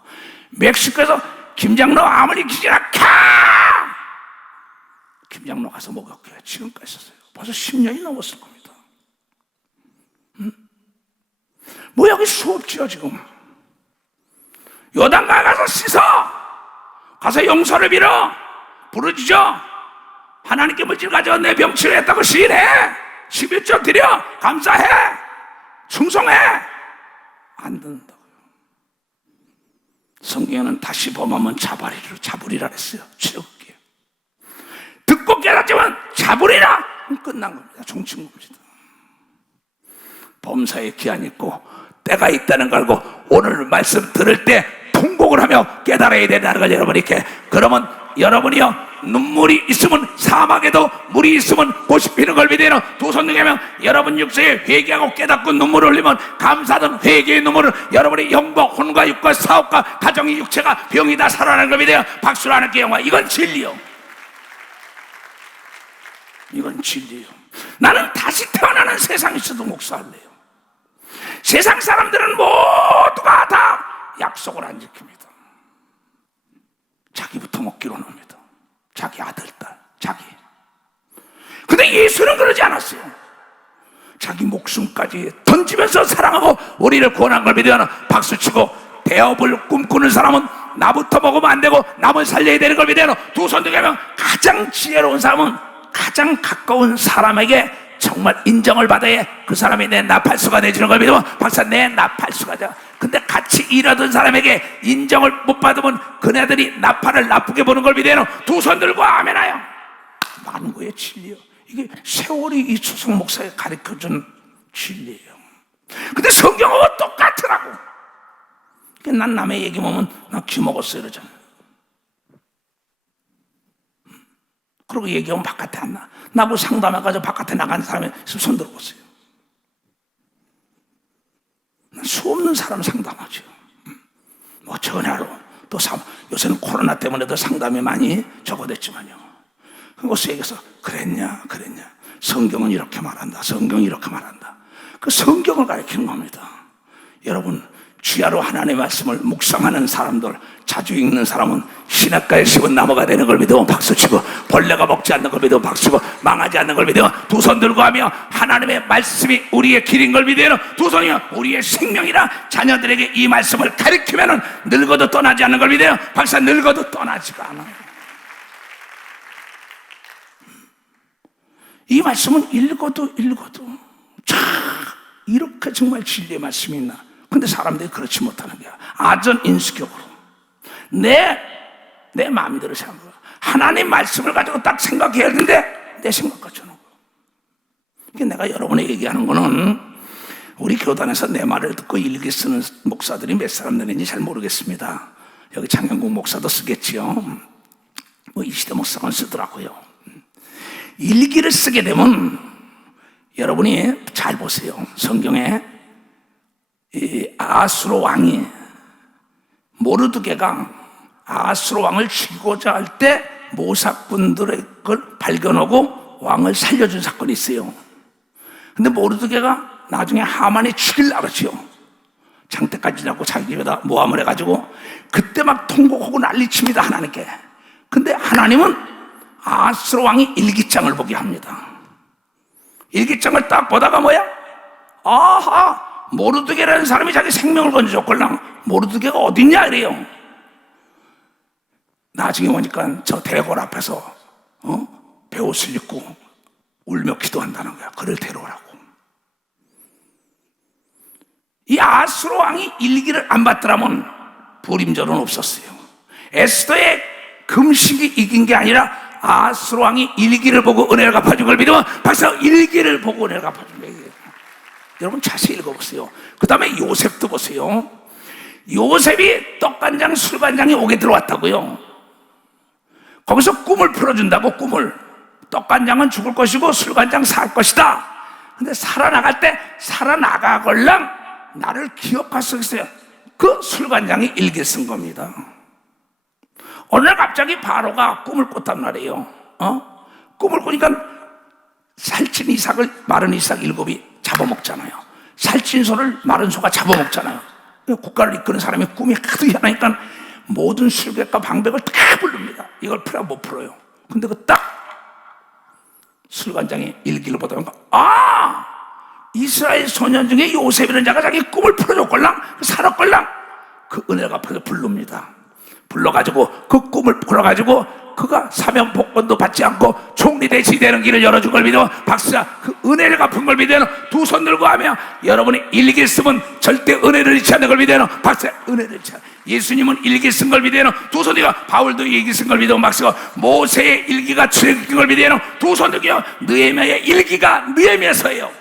멕시코에서 김장로 암을 일으키지라 카! 김장로 가서 목욕해. 지금까지 있었어요. 벌써 10년이 넘었을 겁니다. 뭐 여기 수없지요 지금. 요단강 가서 씻어. 가서 용서를 빌어. 부르짖어. 하나님께 물질 가져와 내 병치를 했다고 시인해. 11조 드려. 감사해. 충성해. 안 듣는다고요. 성경에는 다시 범하면 잡으리라 했어요. 출애굽기에. 듣고 깨닫지만 잡으리라. 끝난 겁니다. 종친 겁니다. 범사에 기한이 있고 때가 있다는 걸 알고 오늘 말씀 들을 때 통곡을 하며 깨달아야 된다는 걸 여러분이 이렇게. 그러면 여러분이요 눈물이 있으면 사막에도 물이 있으면 꽃이 피는 걸 믿어요. 두 손 중에 하면 여러분 육체에 회개하고 깨닫고 눈물을 흘리면 감사하던 회개의 눈물을 여러분의 영과 혼과 육과 사업과 가정의 육체가 병이 다 살아나는 걸 믿어요. 박수로 하는 게 영화. 이건 진리요. 이건 진리요. 나는 다시 태어나는 세상에 있어도 목사할래요. 세상 사람들은 모두가 다 약속을 안 지킵니다. 자기부터 먹기로 놉니다. 자기 아들, 딸, 자기. 근데 예수는 그러지 않았어요. 자기 목숨까지 던지면서 사랑하고 우리를 구원한 걸 믿으면 박수치고 대업을 꿈꾸는 사람은 나부터 먹으면 안 되고 남을 살려야 되는 걸 믿어요. 두 손 들게 하면 가장 지혜로운 사람은 가장 가까운 사람에게 정말 인정을 받아야 그 사람이 내 나팔수가 되주는 걸 믿으면 박사 내 나팔수가 돼. 근데 같이 일하던 사람에게 인정을 못 받으면 그네들이 나팔을 나쁘게 보는 걸 믿어요. 두 손 들고 아멘하여. 만구의 진리요. 이게 세월이 이초성 목사가 가르쳐준 진리예요. 근데 성경은 똑같더라고. 난 남의 얘기 보면 나 귀먹었어 이러잖아요. 그리고 얘기하면 바깥에 안 나. 나보고 상담해가지고 바깥에 나간 사람이 손 들어보세요. 난 수없는 사람 상담하죠. 뭐 전화로 또 요새는 코로나 때문에도 상담이 많이 적어됐지만요. 그것을 얘기해서 그랬냐 성경은 이렇게 말한다. 성경이 이렇게 말한다. 그 성경을 가르치는 겁니다. 여러분 주야로 하나님의 말씀을 묵상하는 사람들, 자주 읽는 사람은 시냇가에 심은 나무가 되는 걸 믿으면 박수치고 벌레가 먹지 않는 걸 믿으면 박수치고 망하지 않는 걸 믿으면 두 손 들고 하며 하나님의 말씀이 우리의 길인 걸 믿으면 두 손이요 우리의 생명이라 자녀들에게 이 말씀을 가르치면 늙어도 떠나지 않는 걸 믿어요. 박사 늙어도 떠나지가 않아요. 이 말씀은 읽어도 참 이렇게 정말 진리의 말씀이 있나. 근데 사람들이 그렇지 못하는 거야. 아전 인수격으로 내 마음대로 생각하고 하나님 말씀을 가지고 딱 생각해야 되는데 내 생각까지 하는 거야. 그러니까 내가 여러분에게 얘기하는 거는 우리 교단에서 내 말을 듣고 일기 쓰는 목사들이 몇 사람 되는지 잘 모르겠습니다. 여기 장영국 목사도 쓰겠지요. 뭐 이시대 목사가 쓰더라고요. 일기를 쓰게 되면 여러분이 잘 보세요. 성경에 이 아하스로 왕이 모르드게가 아하스로 왕을 죽이고자 할 때 모사꾼들의 걸 발견하고 왕을 살려준 사건이 있어요. 근데 모르드게가 나중에 하만이 죽이려고 그러지요. 장때까지 잡고 자기 집에다 모함을 해가지고 그때 막 통곡하고 난리칩니다 하나님께. 근데 하나님은 아하스로 왕이 일기장을 보게 합니다. 일기장을 딱 보다가 뭐야? 아하 모르드게라는 사람이 자기 생명을 건져줬걸랑 모르드게가 어딨냐 이래요. 나중에 보니까 저 대궐 앞에서 베옷을 입고 울며 기도한다는 거야. 그를 데려오라고. 이 아수르 왕이 일기를 안 받더라면 불임절은 없었어요. 에스더의 금식이 이긴 게 아니라 아수르 왕이 일기를 보고 은혜를 갚아준 걸 믿으면 박사 일기를 보고 은혜를 갚아준 거예요. 여러분 자세히 읽어보세요. 그 다음에 요셉도 보세요. 요셉이 떡간장 술간장이 옥에 들어왔다고요. 거기서 꿈을 풀어준다고. 꿈을. 떡간장은 죽을 것이고 술간장 살 것이다. 근데 살아나갈 때 살아나가걸랑 나를 기억할 수 있어요. 그 술간장이 일기를 쓴 겁니다. 어느 날 갑자기 바로가 꿈을 꿨단 말이에요. 꿈을 꾸니까 살찐 이삭을 마른 이삭 7이 잡아먹잖아요. 살찐 소를 마른 소가 잡아먹잖아요. 국가를 이끄는 사람이 꿈이 하도 희한하니까 모든 술객과 방백을 다 부릅니다. 이걸 풀어 못 풀어요. 근데 그 딱 술관장이 일기를 보다 보니까 이스라엘 소년 중에 요셉이라는 자가 자기 꿈을 풀어줬걸랑 살았걸랑 그 은혜가 앞에서 부릅니다. 불러가지고 그 꿈을 풀어가지고 그가 사명 복권도 받지 않고 총리대시 되는 길을 열어준 걸 믿어 박수야. 그 은혜를 갚은 걸 믿어 두 손 들고 하며 여러분이 일기 쓰면 절대 은혜를 잃지 않는 걸 믿어 박수야. 은혜를 잃지 않아. 예수님은 일기 쓴 걸 믿어 두 손 들고 바울도 일기 쓴 걸 믿어 박수가. 모세의 일기가 출애굽인 걸 믿어 두 손 들고 느헤미야의 일기가 느헤미야서예요.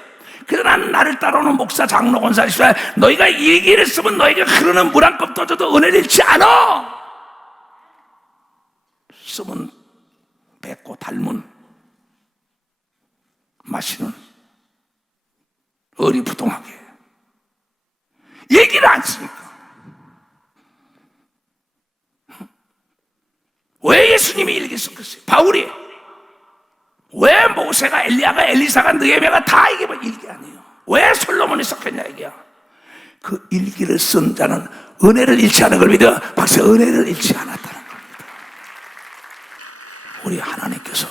그러나 나를 따라오는 목사 장로 권사 시절 너희가 일기를 쓰면 너희가 흐르는 물 한 컵 떠줘도 은혜를 잃지 않아. 쓰면 뱉고 닮은 마시는 어리부동하게 얘기를 안 쓰니까. 왜 예수님이 일기 썼겠어요? 바울이 왜 모세가 엘리야가 엘리사가 느헤미야가 다 이게 뭐 일기 아니에요? 왜 솔로몬이 썼겠냐 이게야. 그 일기를 쓴 자는 은혜를 잃지 않은 걸 믿어 박사. 은혜를 잃지 않았다는 겁니다. 우리 하나님께서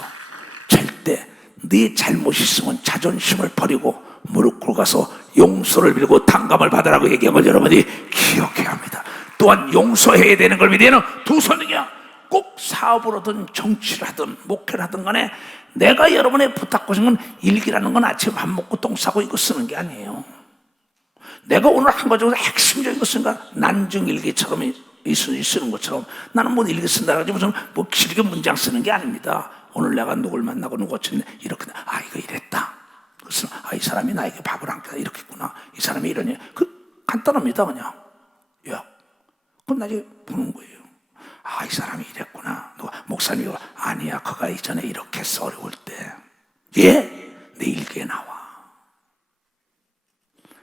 절대 네 잘못이 있으면 자존심을 버리고 무릎 꿇어가서 용서를 빌고 탕감을 받으라고 얘기한 걸 여러분이 기억해야 합니다. 또한 용서해야 되는 걸 믿어요. 두 손이야. 꼭 사업을 하든 정치를 하든 목회를 하든 간에 내가 여러분의 부탁 것인 건 일기라는 건 아침에 밥 먹고 똥 싸고 이거 쓰는 게 아니에요. 내가 오늘 한 거 중에서 핵심적인 거 쓰니까 난중일기처럼 쓰는 것처럼 나는 뭐 일기 쓴다 가지고 무슨 뭐 길게 문장 쓰는 게 아닙니다. 오늘 내가 누굴 만나고 누구 어쩌는데 이렇게 이거 이랬다. 그래서 이 사람이 나에게 밥을 안 줬다 이렇게 했구나. 이 사람이 이러니 그 간단합니다 그냥. 야, 그럼 나중에 보는 거예요. 이 사람이 이랬구나. 누가 목사님이 아니야 그가 이전에 이렇게 했어 어려울 때. 내 일기에 나와.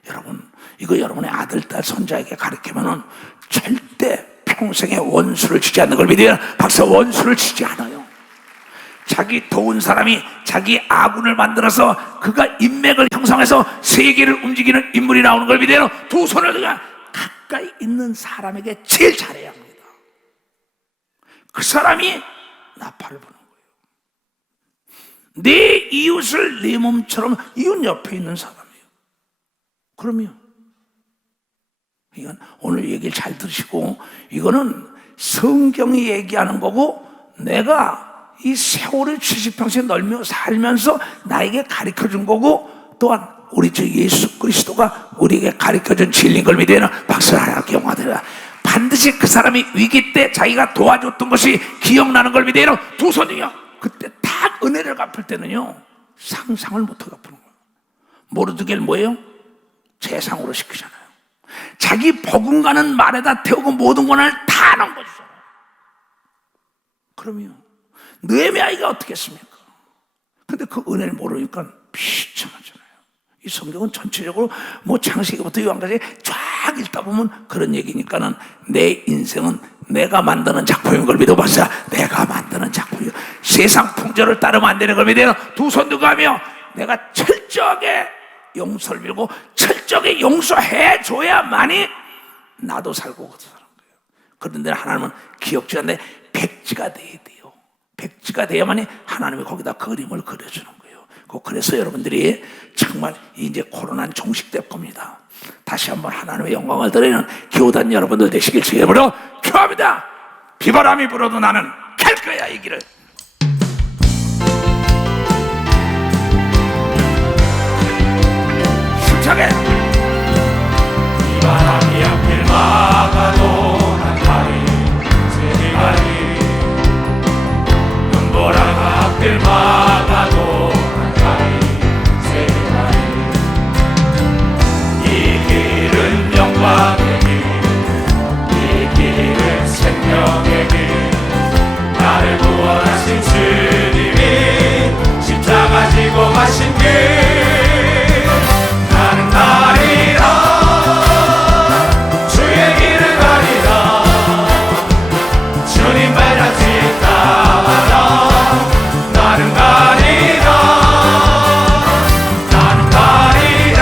여러분 이거 여러분의 아들 딸 손자에게 가르치면은 절대 평생에 원수를 주지 않는 걸 믿어요. 박사 원수를 주지 않아요. 자기 도운 사람이 자기 아군을 만들어서 그가 인맥을 형성해서 세계를 움직이는 인물이 나오는 걸 믿어요. 두 손을 들고 가까이 있는 사람에게 제일 잘해야 합니다. 그 사람이 나팔을 부는 거예요. 내 이웃을 내 몸처럼 이웃 옆에 있는 사람이에요. 그러면 이건 오늘 얘기를 잘 들으시고 이거는 성경이 얘기하는 거고 내가 이 세월을 70평생 널며 살면서 나에게 가르쳐준 거고 또한 우리 주 예수 그리스도가 우리에게 가르쳐준 진리인 걸 믿어야 박수 하나님께 영화되라. 반드시 그 사람이 위기 때 자기가 도와줬던 것이 기억나는 걸 믿어요. 두 손이요. 그때 딱 은혜를 갚을 때는요 상상을 못하게 갚는 거예요. 모르드겔 뭐예요? 재상으로 시키잖아요. 자기 버금가는 말에다 태우고 모든 권한을 다 넘겨주잖아요. 그러면 느헤미야가 어떻게 했습니까? 근데 그 은혜를 모르니까 비참하잖아요. 이 성경은 전체적으로 뭐 창세기부터 요한까지 쫙 읽다 보면 그런 얘기니까는 내 인생은 내가 만드는 작품인 걸 믿어봤어. 내가 만드는 작품이요. 세상 풍조를 따르면 안 되는 걸 믿어요. 두 손 들고 하며 내가 철저하게 용서를 빌고 철저하게 용서해 줘야만이 나도 살고 그도 사는 거예요. 그런데 하나님은 기억지 않는데 백지가 돼야 돼요. 백지가 돼야만이 하나님이 거기다 그림을 그려주는 거예요. 그래서 여러분들이 정말 이제 코로나는 종식될 겁니다. 다시 한번 하나님의 영광을 드리는 교단 여러분들 되시길 주님으로 축원합니다. 비바람이 불어도 나는 갈 거야 이 길을. 힘차게 이 바람이 앞길 막아도 난 가리 세게 가리 눈보라가 앞길 막아도 난 가리 세게 가리 이 길은 영광의 길 이 길은 생명의 길 나를 구원하신 주님이 십자가 지고 가신 길 나는 가리라 주의 길을 가리라 주님 발자취 따라 나는 가리라 나는 가리라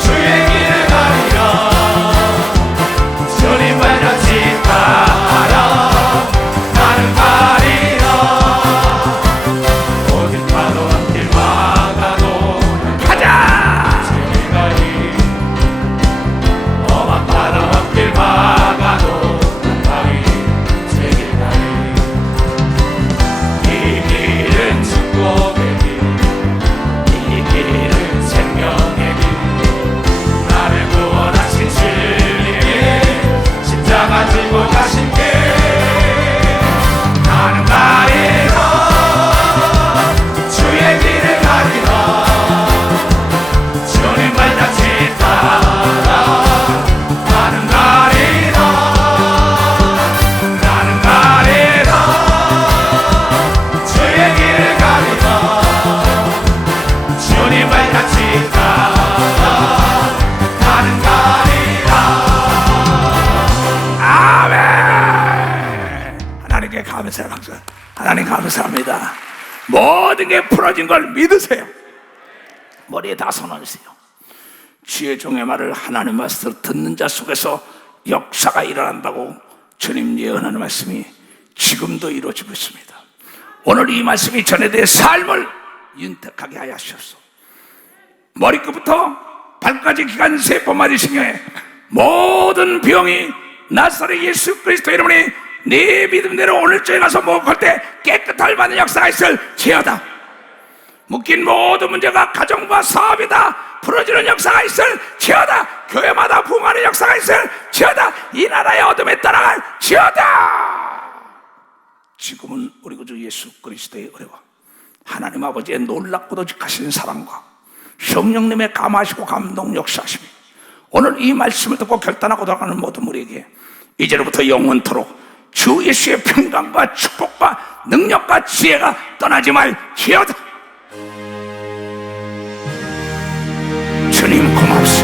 주의 길을 가리라 주님 발자취 따라 나는 가리라 어딜 가도 앞길 막아도 가자 세게 가리 험한 바람 앞길 막아도 난 가리 세게 가리 이 길은 축복의 길이 길은 생명의 길 나를 구원하신 주님이 십자가 지고 가신 길 나는 가리라 주의 길을 가리라 주님 발자취 따라 나는 가리라 나는 가리라 주의 길을 가리라 주님 발자취 따라 나는 가리라 아멘. 하나님께 감사해요. 하나님 감사합니다. 모든 게 풀어진 걸 믿으세요. 머리에 다 손얹으세요. 주의 종의 말을 하나님 말씀을 듣는 자 속에서 역사가 일어난다고 주님 예언하는 말씀이 지금도 이루어지고 있습니다. 오늘 이 말씀이 전해될 삶을 윤택하게 하여 하시옵소서. 머리끝부터 발까지 기간 세포마디 신경에 모든 병이 나사렛 예수 그리스도 이름으로 네 믿음대로 오늘 저에 가서 목할 때 깨끗할 받는 역사가 있을지어다. 묶인 모든 문제가 가정과 사업이다 풀어지는 역사가 있을지어다. 교회마다 부흥하는 역사가 있을지어다. 이 나라의 어둠에 따라갈지어다. 지금은 우리 구주 예수 그리스도의 은혜와 하나님 아버지의 놀랍고도 직하신 사랑과 성령님의 감하시고 감동 역사하심이 오늘 이 말씀을 듣고 결단하고 돌아가는 모든 우리에게 이제로부터 영원토록 주 예수의 평강과 축복과 능력과 지혜가 떠나지 말지어다. 주님 고맙습니다.